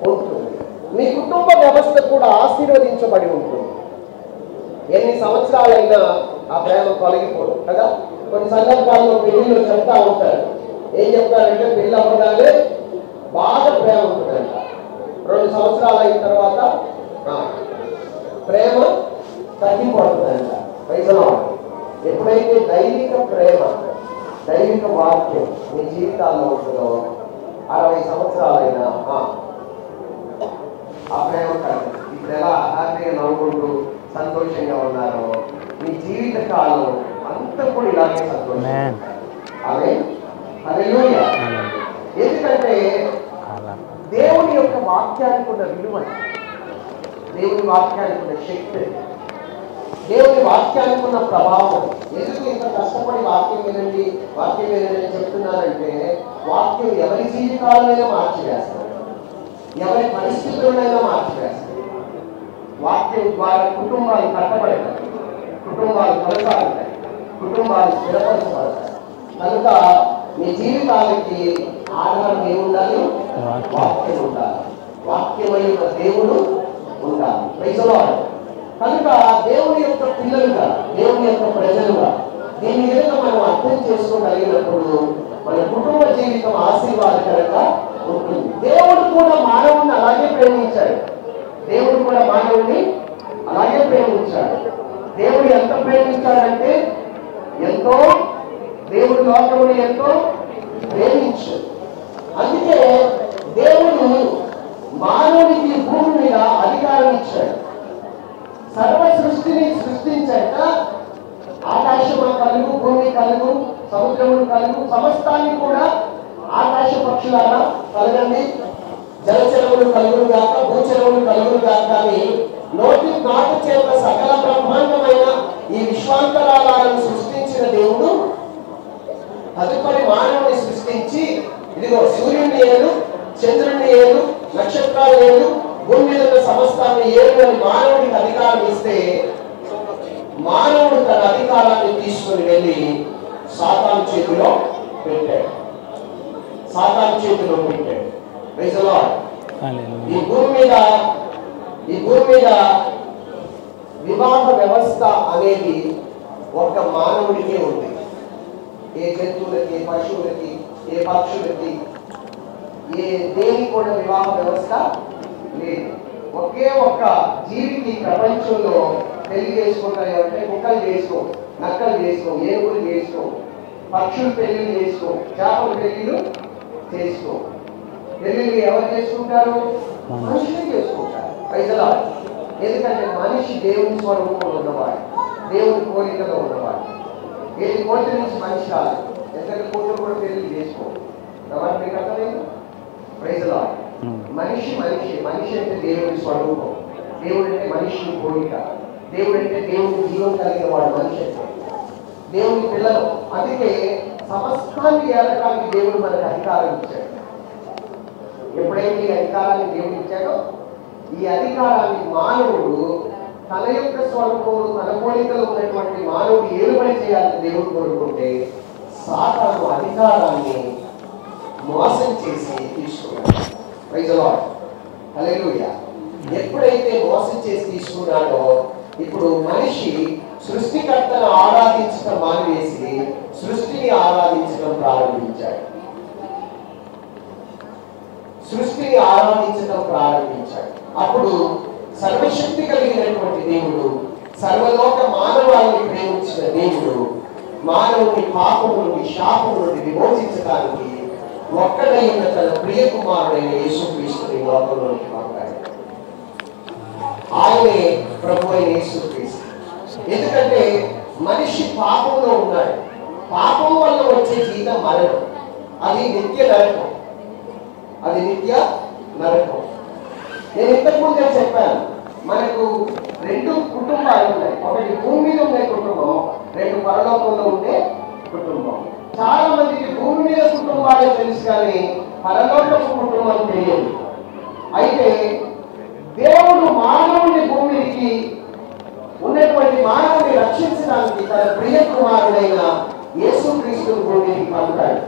ఉంటుంది. మీ కుటుంబ వ్యవస్థ కూడా ఆశీర్వదించబడి ఉంటుంది. ఎన్ని సంవత్సరాలైనా ఆ ప్రేమ తొలగిపోదు కదా. కొన్ని సందర్భాల్లో పెళ్లిలో చెప్తా ఉంటారు, ఏం చెప్తారంటే పెళ్ళి అవ్వగానే బాగా ప్రేమ ఉంటుందంట, 2 సంవత్సరాలు అయిన తర్వాత ప్రేమ తగ్గిపోతుందంట. పైసలు ఎప్పుడైతే దైవిక ప్రేమ, దైవిక వాక్యం మీ జీవితాల్లో ఉంటుందో 60 సంవత్సరాలైనా ఆ ప్రేమ కాదు. ఇప్పుడు ఎలా హ్యాపీగా నవ్వుకుంటూ సంతోషంగా ఉన్నారో మీ జీవిత కాలం అంతా కూడా ఇలాగే సంతోషం. అదే హల్లెలూయా. ఎందుకంటే దేవుని యొక్క వాక్యానికి ఉన్న విలువ, దేవుని వాక్యానికి ఉన్న శక్తి, దేవుని వాక్యానికి ఉన్న ప్రభావం. ఎందుకు ఇంత కష్టపడి వాక్యం వినండి అని చెప్తున్నానంటే, వాక్యం ఎవరి జీవితాలైనా మార్చివేస్తారు, ఎవరి పరిస్థితులైనా మార్చివేస్తారు. వాక్యం ద్వారా కుటుంబాలు కట్టబడతాయి, కుటుంబాలు కొనసాగుతాయి, కుటుంబాలు స్థిరపరచబడతాయి. కనుక మీ జీవితానికి ఆధారం ఏముండాలి? వాక్యం ఉండాలి. వాక్యమైన దేవుడు ఉండాలి. Praise Lord. కనుక దేవుని యొక్క పిల్లలుగా, దేవుని యొక్క ప్రజలుగా దీని మీద మనం అర్థం చేసుకోగలిగినప్పుడు మన కుటుంబ జీవితం ఆశీర్వాదకరంగా ఉంటుంది. దేవుడు కూడా మానవుడిని అలాగే ప్రేమించాడు. దేవుడు కూడా మానవుడిని అలాగే ప్రేమించాడు. దేవుడు ఎంత ప్రేమించాడంటే, ఎంతో దేవుడు లోకముని ఎంతో ప్రేమించాడు. అందుకే దేవుడు మానవునికి భూమి మీద అధికారం ఇచ్చాడు. సర్వ సృష్టిని సృష్టించాక ఆకాశము కలుగు, భూమి కలుగు, సముద్రములు కలుగు, సమస్తాన్ని కూడా ఆకాశ పక్షులారా కలగండి, జలచరములు కలుగురు గాక, భూచరములు కలుగురు గాక అని నోటి నాటు చేత సకల బ్రహ్మాండమైన ఈ విశ్వాంతరాలను సృష్టించిన దేవుడు తదుపరి మానవుని సృష్టించి, ఇదిగో సూర్యుని ఏడు, చంద్రుని ఏడు, నక్షత్రాలు ఏడు, భూమి మీద ఉన్న సమస్తాన్ని ఏడు అని మానవుడికి అధికారం ఇస్తే, మానవుడు తన అధికారాన్ని తీసుకుని వెళ్ళి సాతాను చేతిలో పెట్టాడు. సాతాను చేతిలో పెట్టాడు. Praise the Lord. ఈ భూమి మీద వివాహ వ్యవస్థ అనేది ఒక మానవుడికే ఉంది. ఏ జంతువులకి, పశువులకి, ఏ పక్షులకి, ఏ దేనికి కూడా వివాహ వ్యవస్థ లేదు. ఒకే ఒక్క జీవికి ప్రపంచంలో పెళ్లి చేసుకుంటాయి అంటే కుక్కలు చేసుకో, నక్కలు చేసుకో, ఏనుగులు చేసుకో, పక్షులు పెళ్లిళ్ళు చేసుకో, చేపల పెళ్లిళ్ళు చేసుకో. పెళ్లిళ్ళు ఎవరు చేసుకుంటారు? మనుషులు చేసుకుంటారు. పైసలా. ఎందుకంటే మనిషి దేవుని స్వరూపంలో ఉన్నవాడు, దేవుని కోరికలో ఉన్నవాడు. ఏది కోరిక నుంచి మనిషి రాదు. ఎందుకంటే కూతురు కూడా పెళ్లి చేసుకో. ఎవరు మీకు అర్థమైంది? ప్రైజ్లా. మనిషి అంటే దేవుని స్వరూపం, దేవుడు అంటే మనిషి కోరిక, దేవుడు అంటే దేవుని జీవం కలిగిన వాడు మనిషి అంటే, దేవుని పిల్లలు. అందుకే సమస్తాన్ని ఏలకానికి దేవుడు మనకు అధికారం ఇచ్చాడు. ఎప్పుడైతే ఈ అధికారాన్ని దేవుడు ఇచ్చాడో, ఈ అధికారాన్ని మానవుడు తన యొక్క స్వరూపంలో తన పోలికలో ఉన్నటువంటి మానవుడు ఏలుబడి చేయాలని దేవుడు కోరుకుంటే, సాతాను అధికారాన్ని మోసం చేసి తీసుకున్నాడు. Praise the lord. హల్లెలూయా. ఎప్పుడైతే మోసం చేసి తీసుకున్నాడో, ఇప్పుడు మనిషి సృష్టికర్తను ఆరాధించడం మానేసి సృష్టిని ఆరాధించడం ప్రారంభించాడు. అప్పుడు సర్వశక్తి కలిగినటువంటి దేవుడు, సర్వలోక మానవాళిని ప్రేమించిన దేవుడు, మానవుని పాపం నుండి, శాపం నుండి విమోచించడానికి ఒక్కడై ఉన్న తన ప్రియ కుమారుడైన యేసుక్రీస్తుని లోకంలోకి పంపాడు. ఆయనే ప్రభు అయిన యేసుక్రీస్తు. ఎందుకంటే మనిషి పాపంలో ఉన్నాడు. పాపం వల్ల వచ్చే జీతం మరణం. అది నిత్య నరకం. నేను ఇంతకుముందే చెప్పాను, మనకు 2 కుటుంబాలు ఉన్నాయి. ఒకటి భూమి మీద ఉండే కుటుంబం, 2 పరలోకంలో ఉండే కుటుంబం. చాలా మందికి భూమి మీద కుటుంబాలే తెలుసు కానీ పరలోకపు కుటుంబం తెలియదు. అయితే దేవుడు మానవుని భూమికి ఉన్నటువంటి మానవుని రక్షించడానికి తన ప్రియ కుమారుడైన యేసుక్రీస్తుని భూమికి పంపాడు.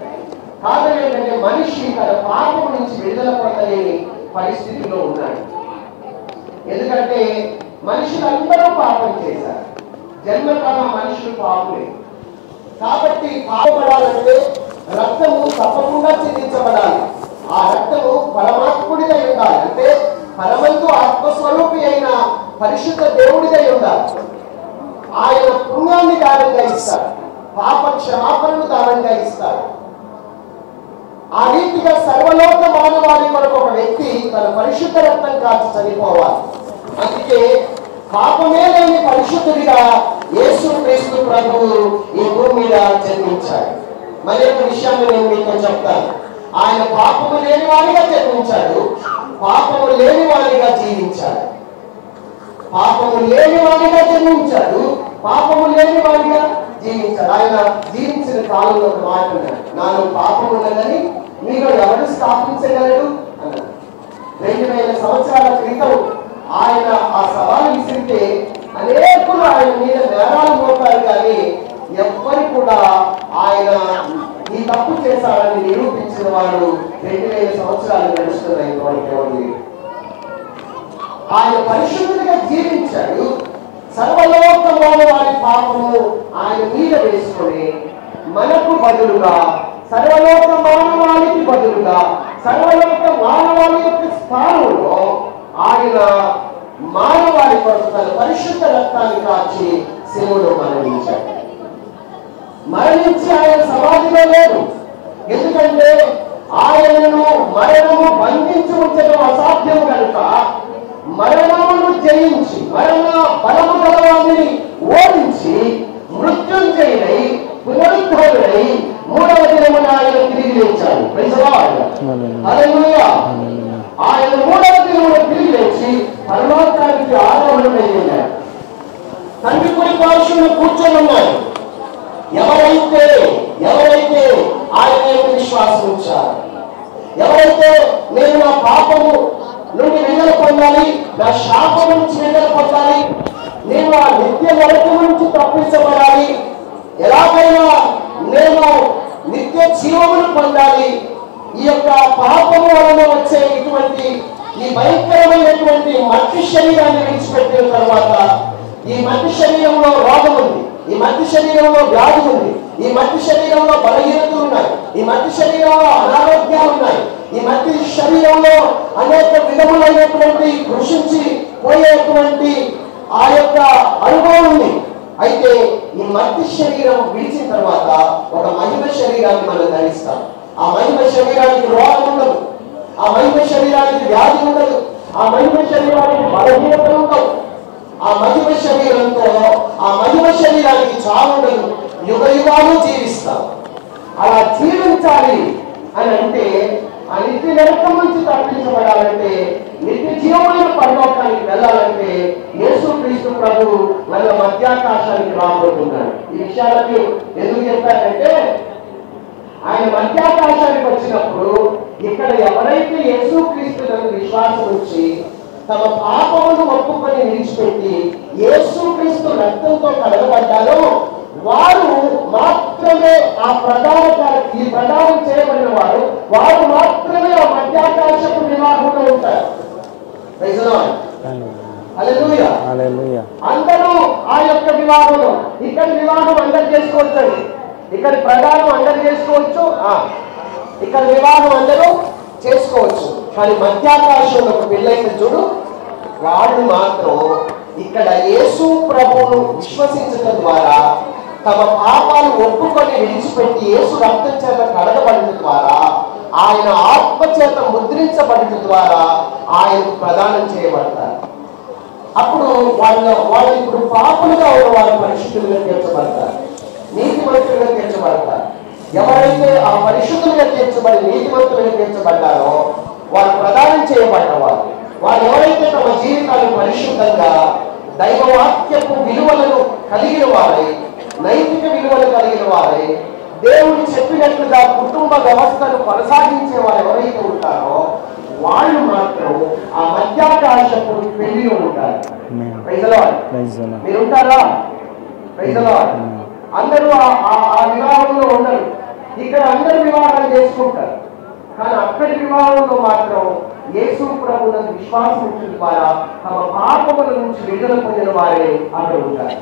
కారణం ఏంటంటే మనిషి తన పాపం నుంచి విడుదల పొందలేని పరిస్థితిలో ఉన్నాడు. ఎందుకంటే మనుషులందరూ పాపం చేశారు. జన్మతః మనుషులు పాపులే. కాబట్టి పాపపడాలంటే రక్తము తప్పకుండా చెల్లించబడాలి. ఆ రక్తము పరమాత్ముడిగా ఉండాలి. అంటే పరమందు ఆత్మస్వరూపి అయిన పరిశుద్ధ దేవుడిదై ఉండాలి. ఆయన పుణ్యాన్ని దానంగా ఇస్తాడు, పాప క్షమాపణను దానంగా ఇస్తాడు. ఆ రీతిగా సర్వలోక మానవాళి కొరకు ఒక వ్యక్తి తన పరిశుద్ధ రక్తం కాచి చనిపోవాలి. అందుకే పాపమే లేని పరిశుద్ధుడిగా యేసు క్రీస్తు ప్రభువు ఈ భూమి మీద జన్మించాడు. మరి ఒక విషయాన్ని నేను మీతో చెప్తాను. ఆయన పాపము లేని వాడిగా జన్మించాడు, పాపము లేని వాడిగా జీవించాడు. పాపము లేని వాడిగా జన్మించాడు, పాపము లేని వాడిగా జీవించాడు. ఆయన జీవించిన కాలంలో ఒక మాట అన్నాడు, నాలో పాపము ఉన్నదని మీలో ఎవరు స్థాపించగలడు అన్నాడు. 2000 సంవత్సరాల క్రితం ఆయన ఆ సవాలు విసిరితే అనేకులు ఆయన మీద నేరాలు మోపారు, కానీ ఎవ్వరు కూడా ఆయన ఈ తప్పు చేశారని నిరూపించిన వాడు 2000 సంవత్సరాలు గడుస్తున్నాయి. ఆయన పరిశుద్ధుడిగా జీవించాడు. సర్వలోక మానవాళి పాపము ఆయన మీద వేసుకొని మనకు బదులుగా, సర్వలోక మానవాళికి బదులుగా, సర్వలోక మానవాళి యొక్క స్థానంలో ఆయన మానవాళి కొరకు తన పరిశుద్ధ రక్తాన్ని కాచి శిలువలో మరణించాడు. మరణించి ఆయన సమాధిలో లేడు. ఎందుకంటే ఆయనను మరణము బంధించి ఉంచడం అసాధ్యం కనుక మరణమును జయించి, మరణ బలము గలవాడిని ఓడించి, మృత్యుంజయుడై పునరుద్ధరుడై 3వ దినమున ఆయన తిరిగి లేచాడు. హల్లెలూయా. ఆయన 3వ దినమున తిరిగి లేచి పరలోకానికి ఆరోహణమై వెళ్ళాడు. తండ్రి కుడి పార్శ్వమున కూర్చొని ఉన్నాడు. ఎవరైతే ఆయన విశ్వాసం ఉంచారు, ఎవరైతే నేను నా పాపము నుండి విడుదల పొందాలి, నా శాపం నుంచి విడుదల పొందాలి, నేను ఆ నిత్య నరకం నుంచి తప్పించబడాలి, ఎలాగైనా నేను నిత్య జీవమును పొందాలి, ఈ యొక్క పాపము వలన వచ్చే ఇటువంటి ఈ భయంకరమైనటువంటి మట్టి శరీరాన్ని విడిచిపెట్టిన తర్వాత, ఈ మట్టి శరీరంలో రోగం ఉంది, ఈ మట్టి శరీరంలో వ్యాధి ఉంది, ఈ మట్టి శరీరంలో బలహీనతలు ఉన్నాయి, ఈ మట్టి శరీరంలో అనారోగ్యాలు ఉన్నాయి, ఈ మట్టి శరీరంలో అనేక విధములైనటువంటి కృషించి పోయేటువంటి ఆ యొక్క అనుభవం ఉంది. అయితే ఈ మట్టి శరీరం విడిచిన తర్వాత ఒక మహిమ శరీరాన్ని మనం ధరిస్తాం. ఆ మహిమ శరీరానికి రోగం ఉండదు, ఆ మహిమ శరీరానికి వ్యాధి ఉండదు, ఆ మహిమ శరీరానికి బలహీనతలు ఉండవు. ఆ మహిమ శరీరంతో ఆ మహిమ శరీరానికి చావు ఉండదు, యుగ యుగాలు జీవిస్తాం. అలా జీవించాలి అని అంటే, ఆ నిత్య నరకం నుంచి తప్పించబడాలంటే, నిత్య జీవమైన పరలోకానికి వెళ్ళాలంటే యేసు క్రీస్తు ప్రభువు మన మధ్యాకాశానికి రాబోతున్నాడు. ఈ విషయాలకి ఎందుకు చెప్పారంటే, ఆయన మధ్యాకాశానికి వచ్చినప్పుడు ఇక్కడ ఎవరైతే యేసు క్రీస్తులను విశ్వాసం ఉంచి తమ పాపమును ఒప్పుకొని విడిచిపెట్టి యేసు క్రీస్తు రక్తంతో కడగబడ్డారో వారు మాత్రమే ఆ ఈ ప్రదానం చేయబడిన వారు మాత్రమే ఆ మధ్యాకాశపు వివాహంలో ఉంటారు. హల్లెలూయా. అందరూ ఆ యొక్క వివాహంలో, ఇక్కడ వివాహం అందరు చేసుకోవచ్చు, ఇక్కడ ప్రదానం అందరు చేసుకోవచ్చు, ఇక్కడ వివాహం అందరూ చేసుకోవచ్చు. కానీ మధ్యాకాశంలో ఒక పెళ్ళైతే చూడు, వాళ్ళు మాత్రం ఇక్కడ యేసు ప్రభువును విశ్వసించడం ద్వారా, తమ పాపాలు ఒప్పుకొని విడిచిపెట్టి యేసు రక్తం చేత కడగబడిన ద్వారా, ఆయన ఆత్మ చేత ముద్రించబడిన ద్వారా ఆయనకు ప్రదానం చేయబడతారు. అప్పుడు వాళ్ళు ఇప్పుడు పాపులుగా ఉన్న వారు పరిశుద్ధులుగా తీర్చబడతారు, నీతిమంతులుగా తీర్చబడతారు. ఎవరైతే ఆ పరిశుద్ధులుగా తీర్చబడి నీతిమంతులుగా తీర్చబడ్డారో వారు ప్రదానం చేయబడ్డవారు. వారు ఎవరైతే తమ జీవితాలు పరిశుద్ధంగా దైవవాక్యపు విలువలను కలిగిన వారై, నైతిక విలువలు కలిగిన వారై, దేవుడు చెప్పినట్లుగా కుటుంబ వ్యవస్థను కొనసాగించే వారు ఎవరైతే ఉంటారో వాళ్ళు మాత్రం ఆ మధ్యాకాశపు పెళ్లిలో ఉంటారు. మీరుంటారా? అందరూ ఆ వివాహంలో ఉండరు. ఇక్కడ అందరు వివాహాలు చేసుకుంటారు, కానీ అక్కడి వివాహంలో మాత్రం యేసు ప్రభువును విశ్వాసం ఉంచడం ద్వారా తమ పాపముల నుంచి విడుదల పొందిన వారే అక్కడ ఉంటారు.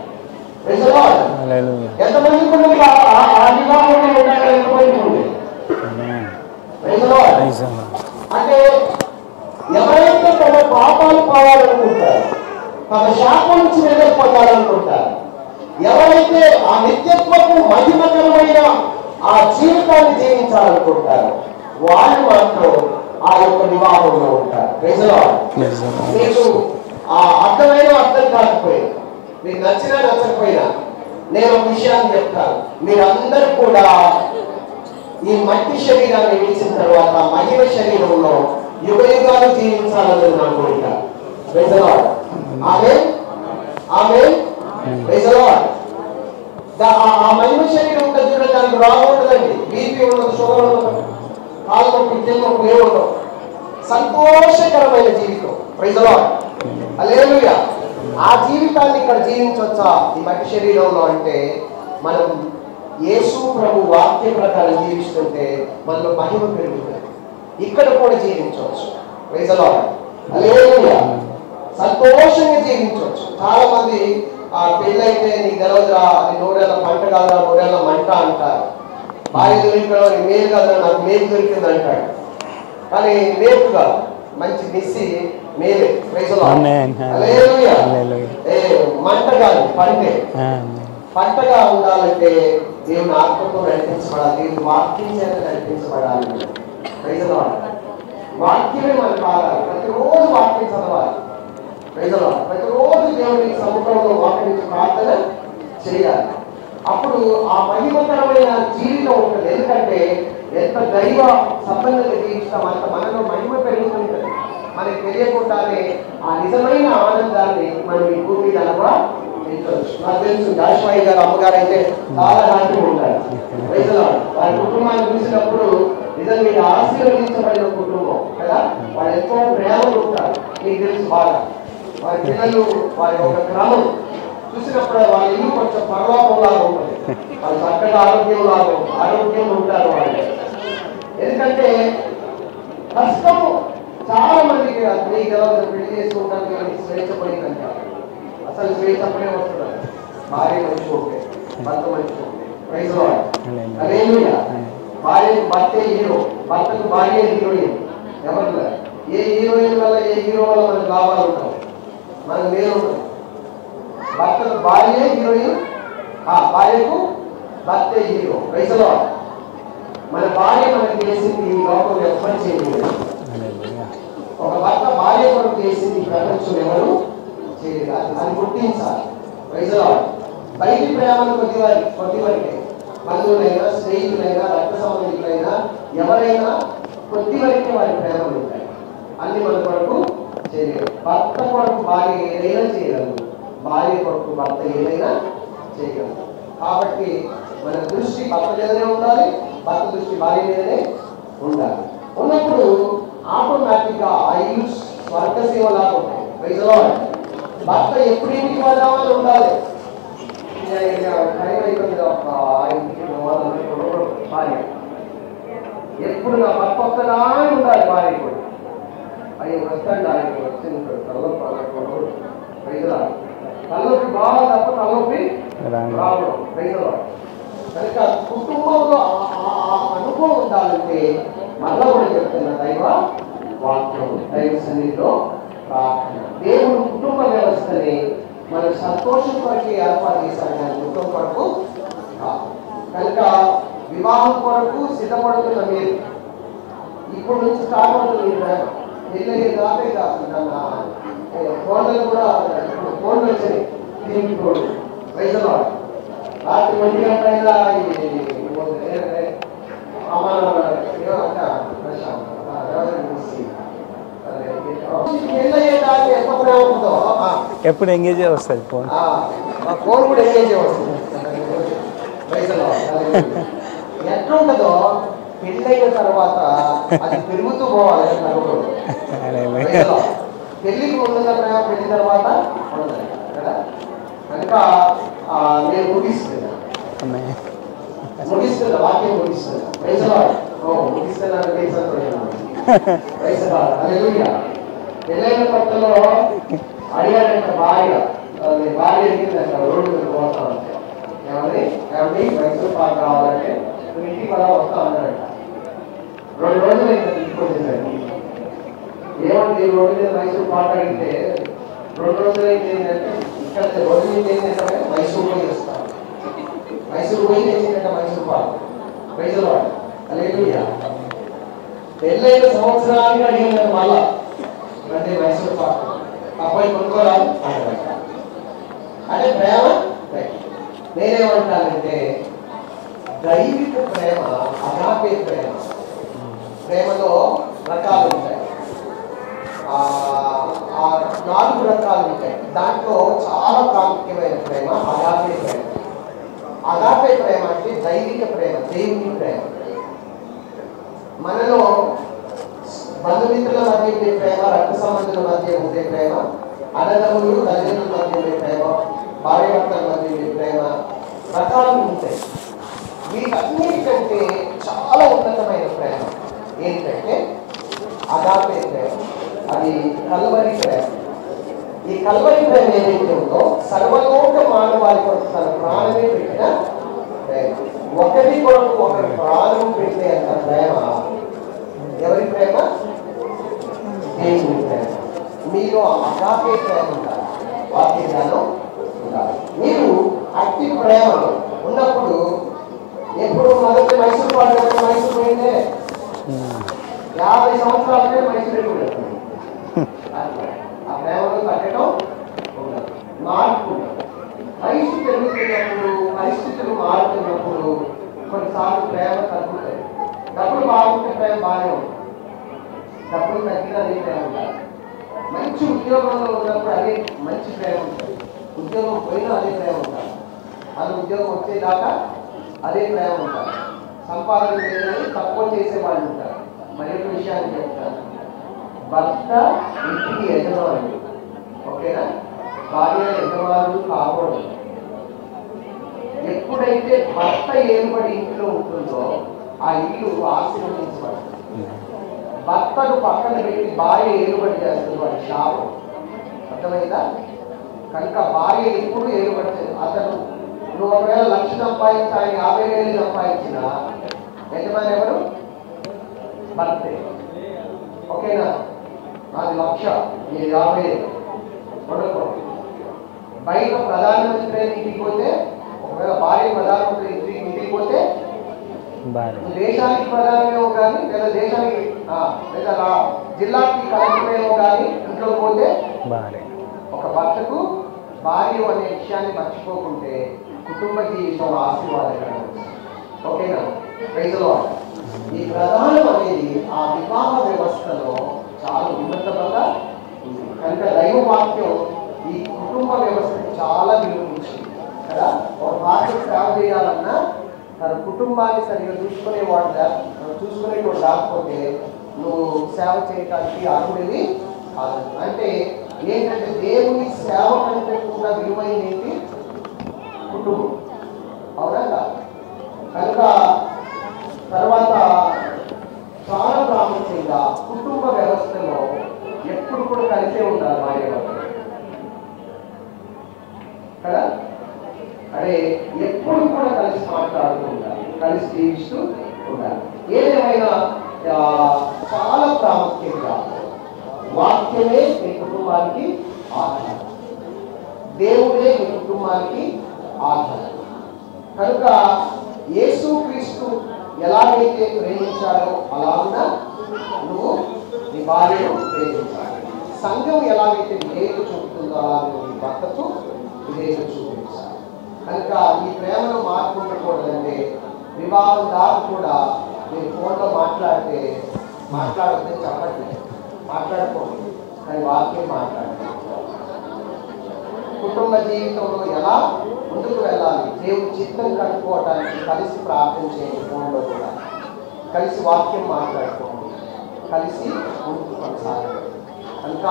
ఎంతమంది ఆ వివాహంలో ఉంటారు? ఎంతమంది? అంటే ఎవరైతే తమ తమ శాపం నుంచి విడుదల పొందాలనుకుంటారు. ఎవరైతే ఆ నిత్యత్వపు మహిమకరమైన ఆ జీవితాన్ని జీవించాలనుకుంటారు వాళ్ళు మాత్రం ఆ యొక్క వివాహంలో ఉంటారు. మీకు ఆ అర్థమైన అర్థం కాకపోయినా, మీకు నచ్చినా నచ్చకపోయినా నేను ఒక విషయాన్ని చెప్తాను. మీరందరూ కూడా ఈ మట్టి శరీరాన్ని విడిచిన తర్వాత మహిమ శరీరంలో యుగ యుగాలు జీవించాలని నా కోరిక. ఆ మహిమ శరీరం ఉంటుంది చూడండి, దానికి రాగు ఉండదండి, బీపీ ఉండదు, షుగర్ ఉండదు, కాలు నొప్పి, కింద నొప్పి ఏమి ఉండవు. సంతోషకరమైన జీవితం. Praise the lord. హల్లెలూయా. ఆ జీవితాన్ని ఇక్కడ జీవించవచ్చా ఈ మట్టి శరీరంలో అంటే, మనం యేసు ప్రభు వాక్య ప్రకారం జీవిస్తుంటే మనలో మహిమ పెరుగుతుంది. ఇక్కడ కూడా జీవించవచ్చు. Praise the lord. హల్లెలూయా. సంతోషంగా జీవించవచ్చు. చాలా మంది ఆ పెళ్ళైతే నీకు తెలవదురా, అది నూరేళ్ళ పంట కాదురా, నూరేళ్ళ మంట అంటారు. భార్య దొరికడం మేలు కాదురా, నాకు మేలు దొరికింది అంటాడు. కానీ మేలు కాదు, మంచి మిస్సి మేలే. Praise the lord. హల్లెలూయా. మంట కాదు, పంటే. పంటగా ఉండాలంటే దేవుని ఆత్మతో నడిపించబడాలి, దేవుని వాక్యం చేత నడిపించబడాలి. Praise the lord. వాక్యమే మనకు కావాలి. ప్రతిరోజు వాక్యం చదవాలి. Praise the Lord. ప్రతిరోజు దేవుని సముఖంలో వాక్యం ప్రార్థన చేయాలి. అప్పుడు ఆ మహిమకరమైన జీవితం ఉంటుంది. ఎందుకంటే ఎంత దైవ సంబంధంగా జీవిస్తాం అంత మనలో మహిమ పెరుగుతుంటుంది. మనకి తెలియకుండానే ఆ నిజమైన ఆనందాన్ని మనం ఈ భూమి మీద అనుభవించవచ్చు. నాకు తెలుసు జాషువాయి గారు అమ్మగారు అయితే చాలా హ్యాపీగా ఉంటారు. Praise the Lord. వారి కుటుంబాన్ని చూసినప్పుడు నిజంగా ఇది ఆశీర్వదించబడిన కుటుంబం కదా. వాళ్ళు ఎంతో ప్రేమలు ఉంటారు. మీకు తెలుసు బాగా. వారి పిల్లలు వారి ఒక క్రమం చూసినప్పుడు వాళ్ళ ఇల్లు కొంచెం పర్వాపంలాగా ఉంటుంది. వాళ్ళు చక్కగా ఆరోగ్యంగా ఉంటారు వాళ్ళు. ఎందుకంటే కష్టము చాలా మందికి మీకు పెళ్లి చేసుకుంటాను కానీ స్వేచ్ఛ పోయిందంటారు. అసలు స్వేచ్ఛ అప్పుడే వస్తున్నారు. భార్య మంచి ఓకే, భర్త మంచి ఓకే. Praise the lord. హల్లెలూయా. భార్యకు భర్తే హీరో, భర్తకు భార్య హీరోయిన్. ఎవరు ఏ హీరోయిన్ వల్ల ఏ హీరో వల్ల మనకు లాభాలు ఉంటాం, మనకు మేలు ఉంటుంది. భర్తకు భార్య హీరోయిన్, భార్యకు భర్తే హీరో. Praise the lord. మన భార్య మనకు చేసింది ఈ లోకంలో ఎవ్వరు చేయలేదు. ఒక భర్త భార్య కొరకు చేసింది ఈ ప్రపంచం ఎవరు చేయలేదు. అది గుర్తించాలి. Praise the Lord. బయటి ప్రేమను కొద్దివరకే, బంధువులైనా స్నేహితులైనా రక్త సంబంధికులైనా ఎవరైనా కొద్దివరకే వారి ప్రేమలు ఉంటాయి. అన్ని మన కొరకు చేయలేదు. భర్త కొరకు భార్య ఏదైనా చేయగలదు, భార్య కొరకు భర్త ఏదైనా చేయగలదు. కాబట్టి మన దృష్టి భర్త మీదనే ఉండాలి, భర్త దృష్టి భార్య మీదనే ఉండాలి. ఉన్నప్పుడు ఆటోమేటిక్గా ఆ ఇల్లు స్వర్గసీమలాగా ఉంటాయి. Praise the Lord. భర్త ఎప్పుడు ఇంటికి వద్దామని ఉండాలి. భార్య ఎప్పుడు నా భర్త వస్తుందా అని ఉండాలి. భార్య కూడా అయ్యో వస్తాడు, ఆయన వచ్చింది తలనొప్పి. Praise the Lord. తలనొప్పి బాగా తప్ప తలనొప్పి రావడం. Praise the Lord. కనుక కుటుంబంలో అనుభవం ఉండాలంటే మళ్ళా కూడా చెప్తున్న దైవ వాక్యం, దైవ సన్నిధిలో ప్రార్థన. దేవుడు కుటుంబ వ్యవస్థని మన సంతోషం కొరకు ఏర్పాటు చేశారు కానీ కుటుంబం కొరకు. కనుక వివాహం కొరకు సిద్ధపడుతున్న మీరు ఇప్పుడు నుంచి స్టార్ట్ అవుతుంది. పెళ్ళి దాటే కాకుండా ఫోన్లు కూడా ఫోన్లు వచ్చాయి. దీనికి తోడు ప్రైజ్ ది లార్డ్. రాత్రి 1 గంటలైనా ఎప్పుడు ఎంగేజ్ వస్తుంది ఫోన్, ఫోన్ కూడా ఎంగేజ్ వస్తుంది. ఎట్లుంటుందో పెళ్ళైన తర్వాత అది పెరుగుతూ పోవాలి. పెళ్లికి ఉండగా ప్రేమ, పెళ్లి తర్వాత ఉండదు కదా. కనుక నేను ముగిస్తున్నా వాక్యం ముగిస్తున్నా. Praise the lord. ముగిస్తున్నాను. Praise the lord. హల్లెలూయా. పెళ్ళైన కొత్తలో అడిగాడంట భార్య అడిగిందంట రోడ్డు మీద పోతా ఉంటే, ఏమండి మైసూర్ పాక్ కావాలంటే నువ్వు ఇంటికి కూడా వస్తా అన్నాడంట. 2 రోజులు ఇంకా ఇంటికి వచ్చేసరికి ఏమంటే రోడ్డు మీద మైసూర్ పాక్ అడిగితే 2 రోజులు ఏంటంటే ఇక్కడ రోజు ఏంటంటే మైసూరు పోయి వస్తాం. మైసూరు పోయి ఏంటంటే మైసూరు పాలు ప్రైజుల వాడు హల్లెలూయా. పెళ్ళైన సంవత్సరాలుగా అడిగిన మళ్ళా అంటే మైసూరు పాలు అబ్బాయి కొనుక్కోరాదు అంటే ప్రేమ. నేనేమంటానంటే దైవిక ప్రేమ, అగాపే ప్రేమ. ప్రేమలో రకాలు ఉంటాయి, 4 రకాలు ఉంటాయి. దాంట్లో చాలా ప్రాముఖ్యమైన ప్రేమ అగాపే ప్రేమ. అగాపే ప్రేమ అంటే దైవిక ప్రేమ, దేవుని ప్రేమ. మనలో బంధుమిత్రుల మధ్య ఉండే ప్రేమ, రక్త సంబంధుల మధ్య ఉండే ప్రేమ, అన్నదమ్ములు తల్లిదండ్రుల మధ్య ఉండే ప్రేమ, భార్యాభర్తల మధ్య ఉండే ప్రేమ రకాలు ఉంటాయి. వీటన్నిటికంటే చాలా ఉన్నతమైన ప్రేమ ఏంటంటే అగాపే ప్రేమ. అది కల్వరి ప్రేమ. ఈ కల్వరి ప్రేమ ఏదైతే ఉందో సర్వలోక మానవాళి కొరకు తన ప్రాణమే పెట్టిన ప్రేమ. ఒకరి కొరకు ఒకరి ప్రాణం పెట్టే అంత ప్రేమ ఎవరి ప్రేమ? దేవుని ప్రేమ. మీరు అగాపే ప్రేమ ఉండాలి, వాక్య జ్ఞానం ఉండాలి. మీరు అట్టి ప్రేమ ఉన్నప్పుడు ఎప్పుడు మొదటి మైసూరు పాడు మైసూరు పోయిందే 50 సంవత్సరాలకే మైసూరు ఎప్పుడు ఆ ప్రేమను కట్టడం ఉండదు, మార్పు. వయసు పెరుగుతున్నప్పుడు, పరిస్థితులు మారుతున్నప్పుడు కొన్నిసార్లు ప్రేమ తగ్గుతాయి. డబ్బులు బాగుంటే ప్రేమ బాగానే ఉంటుంది, డబ్బులు తగ్గిన అదే ప్రేమ ఉండాలి. మంచి ఉద్యోగంలో ఉన్నప్పుడు అదే మంచి ప్రేమ ఉంటుంది, ఉద్యోగం పోయినా అదే ప్రేమ ఉండాలి. అది ఉద్యోగం వచ్చేదాకా అదే ప్రేమ ఉండాలి. సంపాదన లేదని తక్కువ చేసే వాళ్ళు ఉంటారు. మరి ఒక విషయాన్ని చెప్తాను, భర్త ఇంటికి యజమానుడు, ఓకేనా? భార్య యజమానుడు కాకూడదు. ఎప్పుడైతే భర్త ఏర్పడి ఇంట్లో ఉంటుందో ఆ ఇల్లు ఆశీర్వదించబడుతుంది. భర్తను పక్కన పెట్టి భార్య ఏలుబడి చేస్తుంది, అది శాపం. అర్థమైందా? కనుక భార్య ఎప్పుడు ఏలుబడి అతను నువ్వు ఒకవేళ 1,00,000 సంపాదించాలి, 50,000 సంపాదించిన యజమాని ఎవరు? భర్తే. ఓకేనా? నాది 1,00,000, ఇది 50,000 కొడుకు. బయట ప్రధానమంత్రి ఇంటికి పోతే, ఒకవేళ భార్య ప్రధానమంత్రి ఇంటికి పోతే దేశానికి ప్రధానమేమో కానీ లేదా దేశానికి లేదా జిల్లాకి కలెక్టరేమో కానీ ఇంట్లో పోతే ఒక భర్తకు భార్య అనే విషయాన్ని మర్చిపోకుంటే కుటుంబ జీవితం ఆశీర్వాదకరం. ఓకేనా? ప్రైజ్లో ఈ ప్రధానం అనేది ఆ వివాహ వ్యవస్థలో చాలా ఉన్నతంగా ఉంది. కనుక దైవవాక్యం ఈ కుటుంబ వ్యవస్థకు చాలా విలువించింది కదా. ఒక భార్యకు సేవ చేయాలన్నా తన కుటుంబాన్ని సరిగ్గా చూసుకునేవాడు లేకపోతే నువ్వు సేవ చేయడానికి అర్హుడివి కాదు. అంటే ఏంటంటే దేవుని సేవ కంటే కూడా విలువైన ఏంటి? కుటుంబం. అవునా? కనుక తర్వాత చాలా ప్రాముఖ్యంగా కుటుంబ వ్యవస్థలో ఎప్పుడు కూడా కలిసే ఉండాలి భార్య కదా. అదే ఎప్పుడు కూడా కలిసి మాట్లాడుతూ ఉండాలి, కలిసి జీవిస్తూ ఉండాలి. ఏదేమైనా చాలా ప్రాముఖ్యంగా వాక్యమే మీ కుటుంబానికి ఆధారం, దేవుడే మీ కుటుంబానికి ఆధారం. కనుక యేసుక్రీస్తు ఎలాగైతే ప్రేమించాడో అలాగా నువ్వు నీ భార్యను ప్రేమించాలి. సంఘం ఎలాగైతే విధేయత చూపుతుందో అలాగే నీ భర్తకు విధేయత చూపించాలి. కనుక ఈ ప్రేమను మార్పు ఉండకూడదంటే వివాహం దాకా కూడా మీరు ఫోన్లో మాట్లాడితే చెప్పట్లేదు, మాట్లాడుకోండి, కానీ వాక్యం మాట్లాడండి. కుటుంబ జీవితంలో ఎలా ముందుకు వెళ్ళాలి, దేవుని చిత్తం కనుక్కోవడానికి కలిసి ప్రార్థన చేయండి, ఫోన్లో కూడా కలిసి వాక్యం మాట్లాడుకోండి, కలిసి ముందుకు కొనసాగండి. కనుక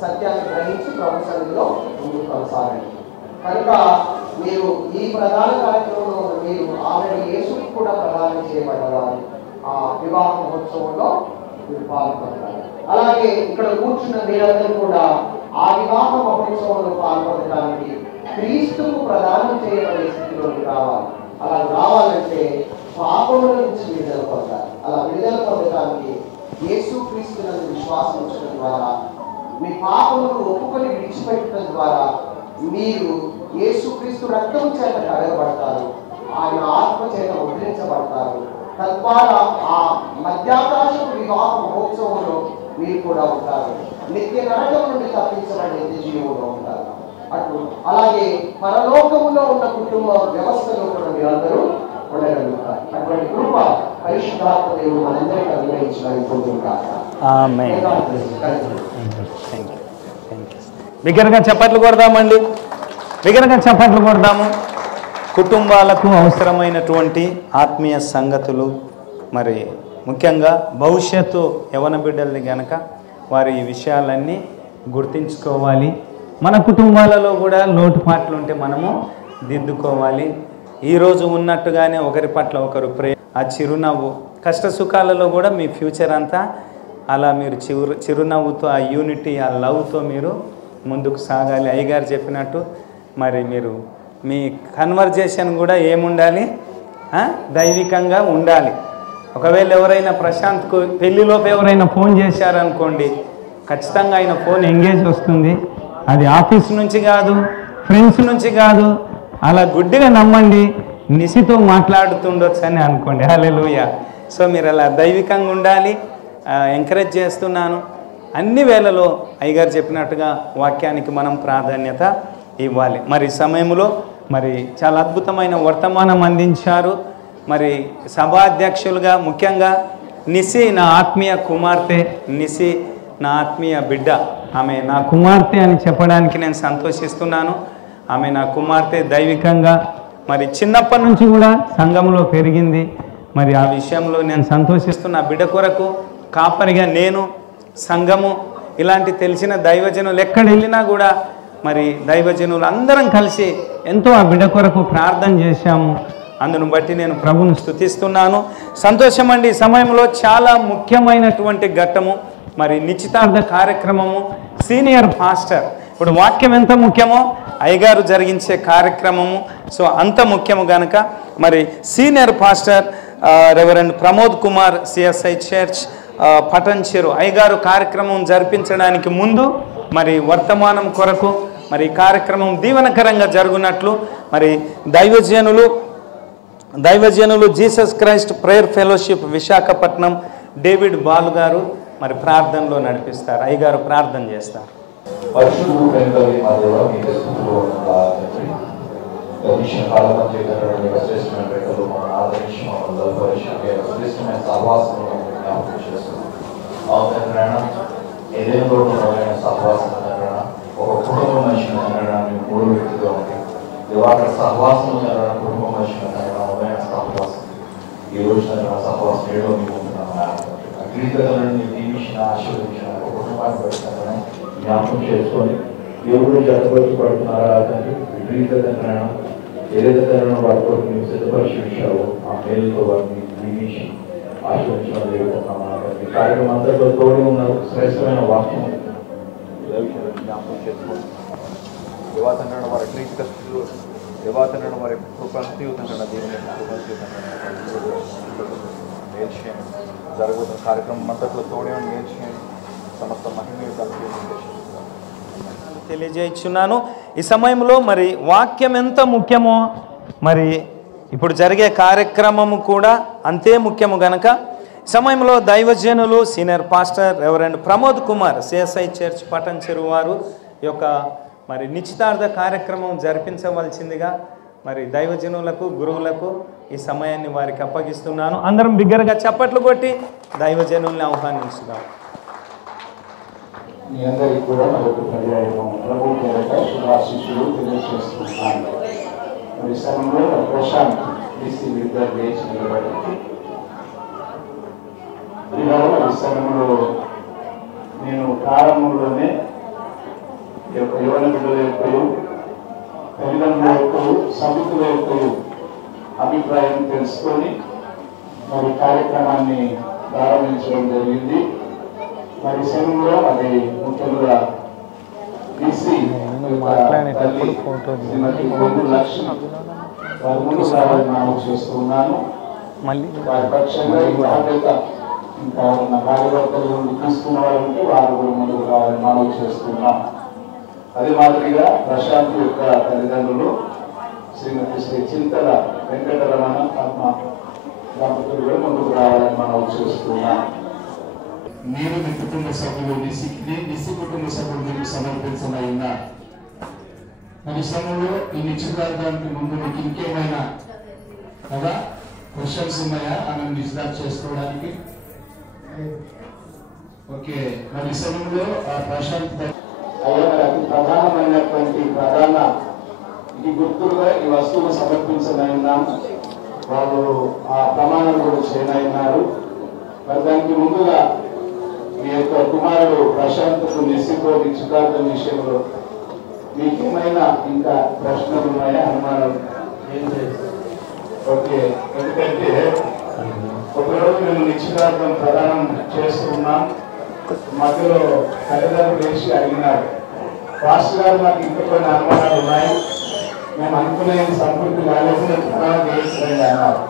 సత్యాన్ని గ్రహించి ప్రభు సన్నిధిలో ముందుకు కొనసాగండి. కనుక మీరు ఈ ప్రధాన కార్యక్రమంలో మీరు ఆల్రెడీ యేసుకు కూడా ప్రదానం చేయబడ్డవారు. ఆ వివాహ మహోత్సవంలో మీరు పాల్గొంటారు. అలాగే ఇక్కడ కూర్చున్న మీరందరూ కూడా ఆ వివాహ మహోత్సవంలో పాల్గొనడానికి క్రీస్తుకు ప్రదానం చేయబడే స్థితిలోకి రావాలి. అలా రావాలంటే పాపముల నుంచి విడుదల పొందాలి. అలా విడుదల పొందడానికి యేసుక్రీస్తునందు విశ్వాసం ఉంచడం ద్వారా మీ పాపమును ఒప్పుకొని విడిచిపెట్టడం ద్వారా మీరు యేసుక్రీస్తు రక్తం చేత కడగబడతారు, ఆయన ఆత్మ చేత ముద్రించబడతారు. తద్వారా ఆ మధ్యాకాశపు వివాహ మహోత్సవంలో మీరు కూడా ఉంటారు. నిత్య నరకం నుండి తప్పించబడి నిత్య జీవంలో ఉంటారు. అలాగే పరలోకములో ఉన్న కుటుంబ వ్యవస్థలో కూడా మీరందరూ ఉండగలుగుతారు. అటువంటి కృప పరిశుద్ధాత్మ దేవుడు మనందరికీ అనుగ్రహించడానికి పొందుతారు. బిగ్గరగా చప్పట్లు కొడదామండి, బిగ్గరగా చప్పట్లు కొడదాము. కుటుంబాలకు అవసరమైనటువంటి ఆత్మీయ సంగతులు, మరి ముఖ్యంగా భవిష్యత్తు యవన బిడ్డల్ని గనక వారి ఈ విషయాలన్నీ గుర్తించుకోవాలి. మన కుటుంబాలలో కూడా లోటుపాట్లు ఉంటే మనము దిద్దుకోవాలి. ఈరోజు ఉన్నట్టుగానే ఒకరి పట్ల ఒకరు ఆ చిరునవ్వు, కష్ట సుఖాలలో కూడా మీ ఫ్యూచర్ అంతా అలా మీరు చిరునవ్వుతో, ఆ యూనిటీ, ఆ లవ్తో మీరు ముందుకు సాగాలి. అయ్యగారు చెప్పినట్టు మరి మీరు మీ కన్వర్జేషన్ కూడా ఏముండాలి, దైవికంగా ఉండాలి. ఒకవేళ ఎవరైనా ప్రశాంత్కు పెళ్లిలోపు ఎవరైనా ఫోన్ చేశారనుకోండి, ఖచ్చితంగా ఆయన ఫోన్ ఎంగేజ్ వస్తుంది. అది ఆఫీస్ నుంచి కాదు, ఫ్రెండ్స్ నుంచి కాదు, అలా గుడ్డిగా నమ్మండి, నిశితో మాట్లాడుతుండొచ్చు అని అనుకోండి. హల్లెలూయా. సో మీరు అలా దైవికంగా ఉండాలి. ఎంకరేజ్ చేస్తున్నాను. అన్ని వేళలో అయ్యగారు చెప్పినట్టుగా వాక్యానికి మనం ప్రాధాన్యత ఇవ్వాలి. మరి సమయంలో మరి చాలా అద్భుతమైన వర్తమానం అందించారు. మరి సభాధ్యక్షులుగా ముఖ్యంగా నిసి నా ఆత్మీయ కుమార్తె, నిసి నా ఆత్మీయ బిడ్డ, ఆమె నా కుమార్తె అని చెప్పడానికి నేను సంతోషిస్తున్నాను. ఆమె నా కుమార్తె దైవికంగా మరి చిన్నప్పటి నుంచి కూడా సంఘంలో పెరిగింది. మరి ఆ విషయంలో నేను సంతోషిస్తున్న బిడ్డ కొరకు కాపరిగా నేను, సంఘము, ఇలాంటి తెలిసిన దైవజనులు ఎక్కడ వెళ్ళినా కూడా మరి దైవజనులు అందరం కలిసి ఎంతో ఆ బిడ్డ కొరకు ప్రార్థన చేశాము. అందును బట్టి నేను ప్రభువును స్తుతిస్తున్నాను. సంతోషం అండి. సమయంలో చాలా ముఖ్యమైనటువంటి ఘట్టము, మరి నిశ్చితార్థ కార్యక్రమము. సీనియర్ పాస్టర్, ఇప్పుడు వాక్యం ఎంత ముఖ్యమో అయ్యగారు జరిగించే కార్యక్రమము సో అంత ముఖ్యము కనుక మరి senior pastor reverend Pramod Kumar CSI church Patancheru అయ్యగారు కార్యక్రమం జరిపించడానికి ముందు మరి వర్తమానం కొరకు మరి కార్యక్రమం దీవెనకరంగా జరుగునట్లు మరి దైవజనులు Jesus Christ prayer fellowship Visakhapatnam David Balu గారు మరి ప్రార్థనలో నడిపిస్తారు. అయ్యగారు ప్రార్థన చేస్తారు. పరిశుద్ధుడు వెనుకలి మా దేవ మీకు స్తుతులు గడిచిన కాలంలో చేయగలిగిన శ్రేష్టమైన పెట్టలు మనం ఆదరించి మమ్మల్ని పరిశుద్ధి శ్రేష్టమైన సహవాసం జ్ఞాపకం చేస్తున్నాం. అవును ఏదైనా రోడ్డు సహవాసం ఒక కుటుంబ మనిషిని తినడానికి 3 వ్యక్తులుగా ఉంది. ఇవాళ సహవాసం తినడానికి కుటుంబ మనిషిని తినడం సహవాసం ఈ రోజు సహవాసం ఏడో మీకు క్రీస్తులను దీవించిన ఆశీర్వదించిన ఒక కుటుంబాన్ని పెడతానని జ్ఞాపకం చేసుకొని ఎవరు జతపరచబడుతున్నారా తండ్రి విపరీతంగా ఏదైతే వారి కొరకు ನೀವು సిద్ధపరిచావో ఆ మేలుతో వారిని దీవించి ఆశీర్వదించడం జరుగుతున్నాం. ఈ కార్యక్రమం అంతట్లో తోడి ఉన్న శ్రేష్టమైన వాక్యం జ్ఞాపకం చేసుకొని యువతండ్రి వారి క్రీస్తు యువతండ్రి వారి కృపంతియుతంగా దేవుని మేల్చేయండి. జరుగుతున్న కార్యక్రమం అంతట్లో తోడి మేల్చేయండి. సమస్త మహిమ తెలియజేస్తున్నాను. ఈ సమయంలో మరి వాక్యం ఎంత ముఖ్యమో మరి ఇప్పుడు జరిగే కార్యక్రమము కూడా అంతే ముఖ్యము గనక సమయంలో దైవజనులు senior pastor reverend Pramod Kumar CSI church Patancheru వారు ఈ యొక్క మరి నిశ్చితార్థ కార్యక్రమం జరిపించవలసిందిగా మరి దైవజనులకు గురువులకు ఈ సమయాన్ని వారికి అప్పగిస్తున్నాను. అందరం బిగ్గరగా చప్పట్లు కొట్టి దైవజనుల్ని ఆహ్వానించుదాం. మీ అందరికీ కూడా మరొక పర్యాయం ప్రభు పేరట శుభాశిష్యులు తెలియజేస్తున్నాను. మరి సమయంలో ప్రశాంత్ బీసీ విద్యార్థి లేచి నిలబడి ఈ సమయంలో నేను ప్రారంభంలోనే యువన బిడ్డల యొక్క తల్లిదండ్రుల యొక్క సమితుల యొక్క అభిప్రాయం తెలుసుకొని మరి కార్యక్రమాన్ని ప్రారంభించడం జరిగింది. మరి సమయంలో అది ముఖ్యంగా బీసీ చేస్తున్నాను. వారి పక్షంగా ఈ బాధ్యత ఇంకా ఉన్న కార్యకర్తలు తీసుకున్న వారంటే వారు కూడా ముందుకు రావాలని మనం మనవి చేస్తున్నాం. అదే మాదిరిగా ప్రశాంత్ యొక్క తల్లిదండ్రులు శ్రీమతి శ్రీ చింతల వెంకటరమణ పద్మ దంపతులు కూడా ముందుకు రావాలని మనం చేస్తున్నాం. మీరు మీ కుటుంబ సభ్యులు నిస్సి కుటుంబ సభ్యులు సమర్పించబడిన మరి సమయంలో ఈ నిశ్చితార్థానికి ముందు మీకు ఇంకేమైనా కదా క్వశ్చన్స్ ఉన్నాయా అని నిశ్చితార్థం చేసుకోవడానికి? ఓకే, మరి సమయంలో ఆ ప్రశాంత్ అయ్యా మరి అతి ప్రధానమైనటువంటి ఈ గుర్తులుగా ఈ వస్తువులు సమర్పించనైనాం. వాళ్ళు ఆ ప్రమాణం కూడా చేయనైనారు. మరి దానికి ముందుగా మీ యొక్క కుమారుడు ప్రశాంత్కు నిశ్చితో నిశ్చితార్థం విషయంలో మీకేమైనా ఇంకా ప్రశ్నలు ఉన్నాయా, అనుమానాలు? ఓకే, ఎందుకంటే ఒకరోజు మేము నిశ్చితార్థం ప్రదానం చేస్తున్నాం. మధ్యలో తల్లిదండ్రులు వేసి అడిగినారు, పాస్టర్ గారు మాకు ఇంకా కొన్ని అనుమానాలు ఉన్నాయి, మేము అనుకునేది సంతృప్తి కాలేదు, ప్రదానం చేస్తున్నాయి అన్నారు.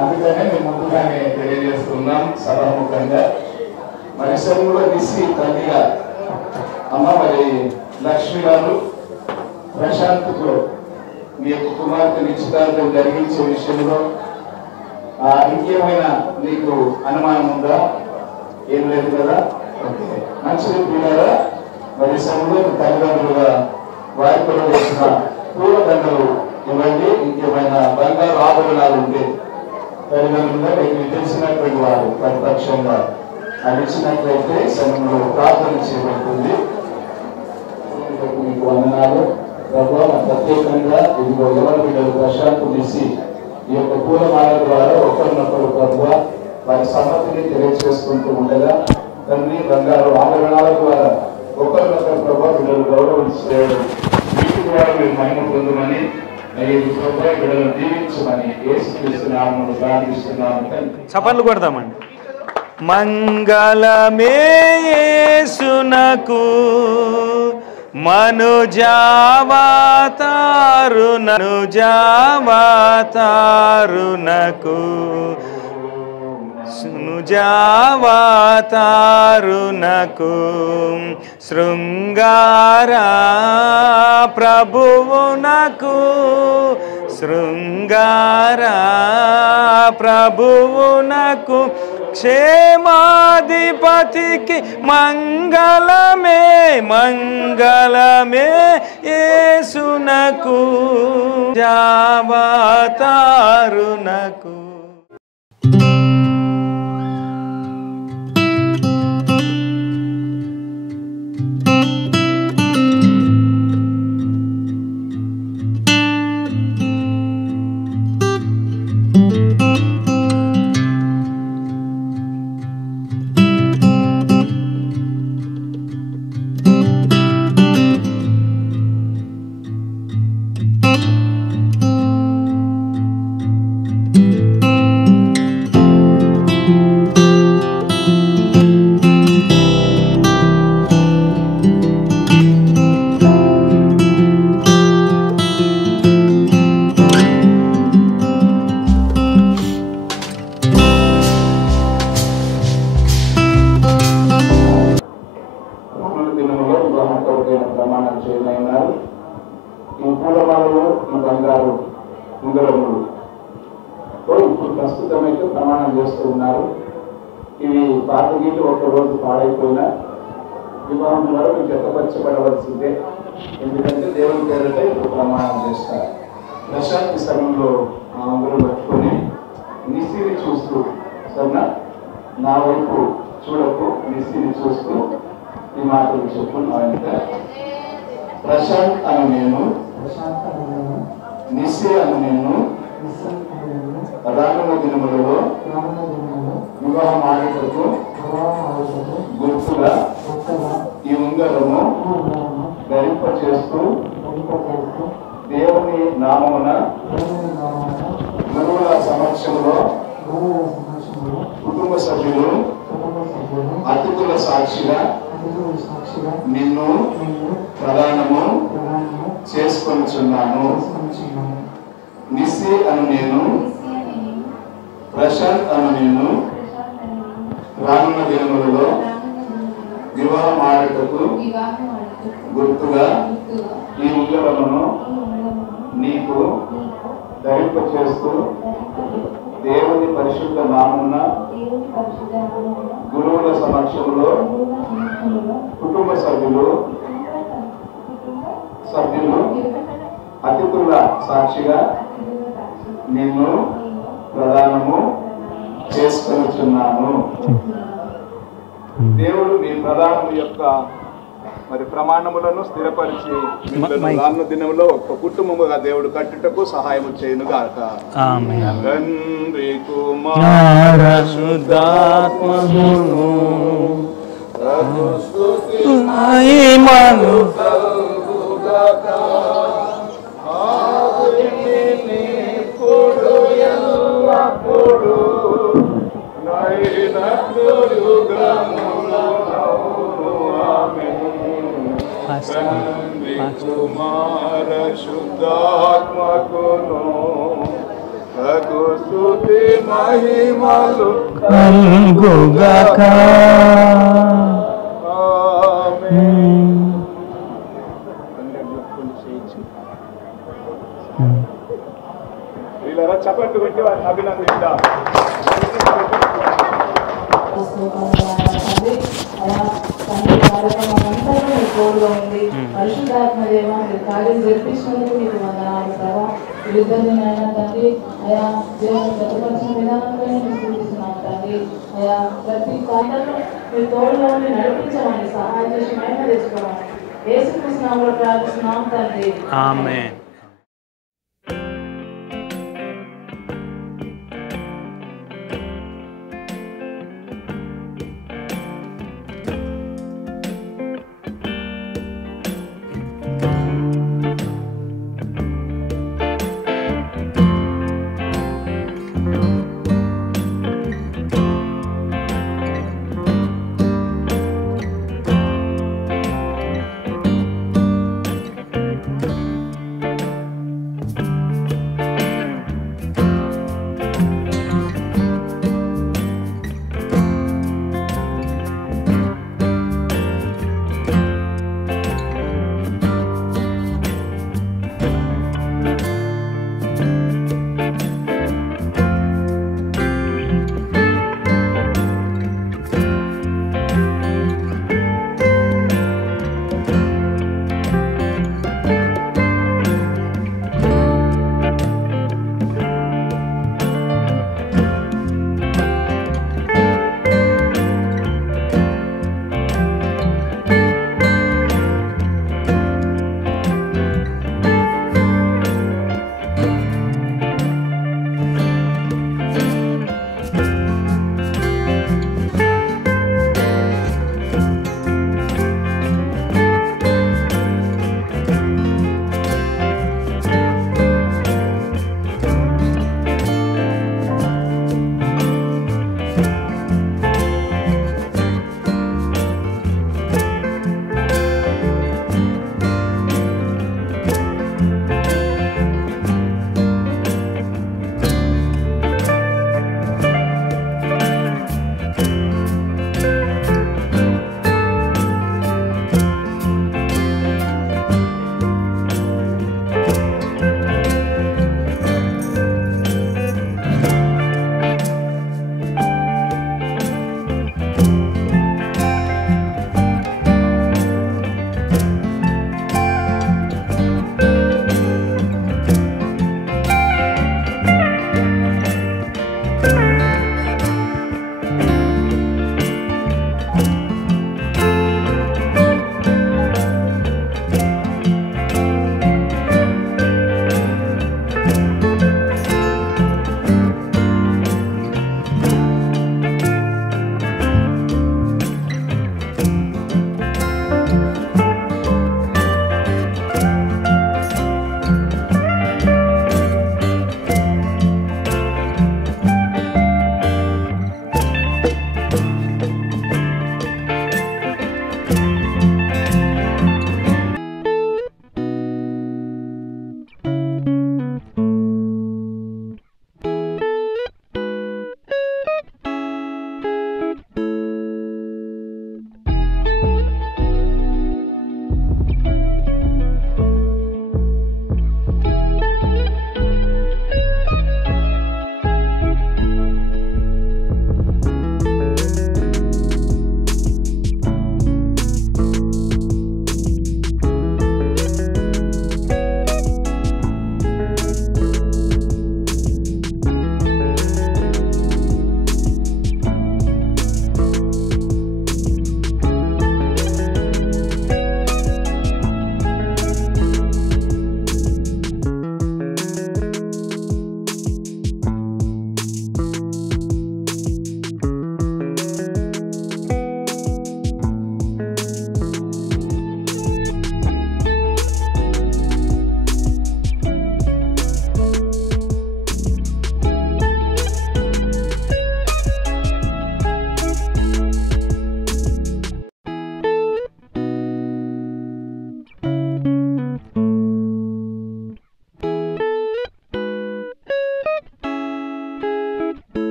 అందుకనే మేము ముందుగానే తెలియజేస్తున్నాం సభాముఖంగా. మరి శరీరంలో నిస్సి తల్లిగా అమ్మ మరి లక్ష్మి గారు ప్రశాంత్కు మీ యొక్క కుమార్తె నిశ్చితార్థం జరిగించే విషయంలో ఇంకేమైనా నీకు అనుమానం ఉందా? ఏం లేదు కదా? మంచిది పిల్లరా. మరి సమయంలో తల్లిదండ్రులుగా వారితో చేసిన పూలదండలు ఇవ్వండి. ఇంకేమైనా బంగారు ఆభరణాలు ఉంటే తల్లిదండ్రులుగా మీకు తెలిసినటువంటి వారు ప్రతిపక్షంగా అడిచినట్లయితే సమయంలో ప్రార్థన చేయబడుతుంది. మీకు వందనాలు ప్రభు. ప్రత్యేకంగా ఇదిగో ఎవరి బిడ్డలు ప్రశాంత్ నిసి ఈ యొక్క పూలమాల ద్వారా ఒకరినొకరు ప్రభు వారి సమ్మతిని తెలియజేసుకుంటూ ఉండగా తండ్రి బంగారు ఆభరణాల ద్వారా ఒకరినొకరు ప్రభు బిడ్డలు గౌరవించడం వీటి ద్వారా మీరు మహిమ పొందమని బిడ్డలను దీవించమని యేసుక్రీస్తు నామములో ప్రార్థిస్తున్నాము తండ్రి. చప్పట్లు కొడదామండి. మంగళమే యేసునకు మనుజావతారునకు శృంగార ప్రభువునకు క్షేమాధిపతికి మంగళమే యేసునకు జావతారునకు. ప్రమాణం చేయనైనారు. ఈ పూలమాలలు ఈ బంగారు ఉంగరములు ఇప్పుడు ప్రస్తుతం అయితే ప్రమాణం చేస్తూ ఉన్నారు. ఇవి పాత గీళ్ళు ఒక రోజు పాడైపోయినా వివాహం వరకు జతపరచబడవలసిందే. ఎందుకంటే దేవుని పేరిట ఇప్పుడు ప్రమాణం చేస్తారు. ప్రశాంతి సమయంలో ఆ ఉంగరం పట్టుకొని నిస్సిని చూస్తూ సరేనా, నా వైపు చూడకు, నిస్సిని చూస్తూ ఈ మాటలు చెప్పుకున్నాక ప్రశాంత్ అని నేను, నిస్సి అని నేను రానున్న దినములలో వివాహం ఆడేటకు గుర్తుగా ఈ ఉంగరము ధరింపచేస్తూ దేవుని నామమున గురువుల సమక్షంలో కుటుంబ సభ్యులు అతిథుల సాక్షిగా నిన్ను ప్రదానము చేసుకొనుచున్నాను. నిస్సి అను నేను, ప్రశాంత్ అను నేను రానున్న దినములలో వివాహం ఆడుటకు గుర్తుగా ఈ ఉంగరమును నీకు ధరింప చేస్తూ దేవుని పరిశుద్ధ నామమున గురువుల సమక్షంలో కుటుంబ సభ్యులు అతిథుల సాక్షిగా నిన్ను ప్రదానము చేసుకొనుచున్నాను. దేవుడు మీ ప్రధానము యొక్క మరి ప్రమాణములను స్థిరపరిచి రాను దినంలో ఒక కుటుంబముగా దేవుడు కట్టుటకు సహాయం చేయను గాక. తండ్రి కుమార శుద్ధాత్మను మహిమను కలుగుగాక. ఆదిని ఇప్పుడు ఎల్లప్పుడు నైనట్లు యుగములో తండ్రి కుమార శుద్ధాత్మకును రఘు స్తుతి మహిమలు కలుగుగాక. వీళ్ళ చప్పట్లు కొట్టి వారిని అభినందిద్దాం. పరిశుద్ధాత్మదేవ మీరు కార్యం జరిపించినందుకు మీకు వందనాలు ప్రభా. వీరిద్దరిని నాయన తండ్రి అయా దేవుని గతపరిచిన విధానంలో నేను చూపిస్తున్నాను తండ్రి. అయా ప్రతి కార్యంలో మీరు తోడులో ఉండి నడిపించమని సహాయం చేసి మహిమ తెచ్చుకోవాలి. యేసుక్రీస్తు నామములో ప్రార్థిస్తున్నాం తండ్రి. ఆమేన్.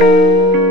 Amen.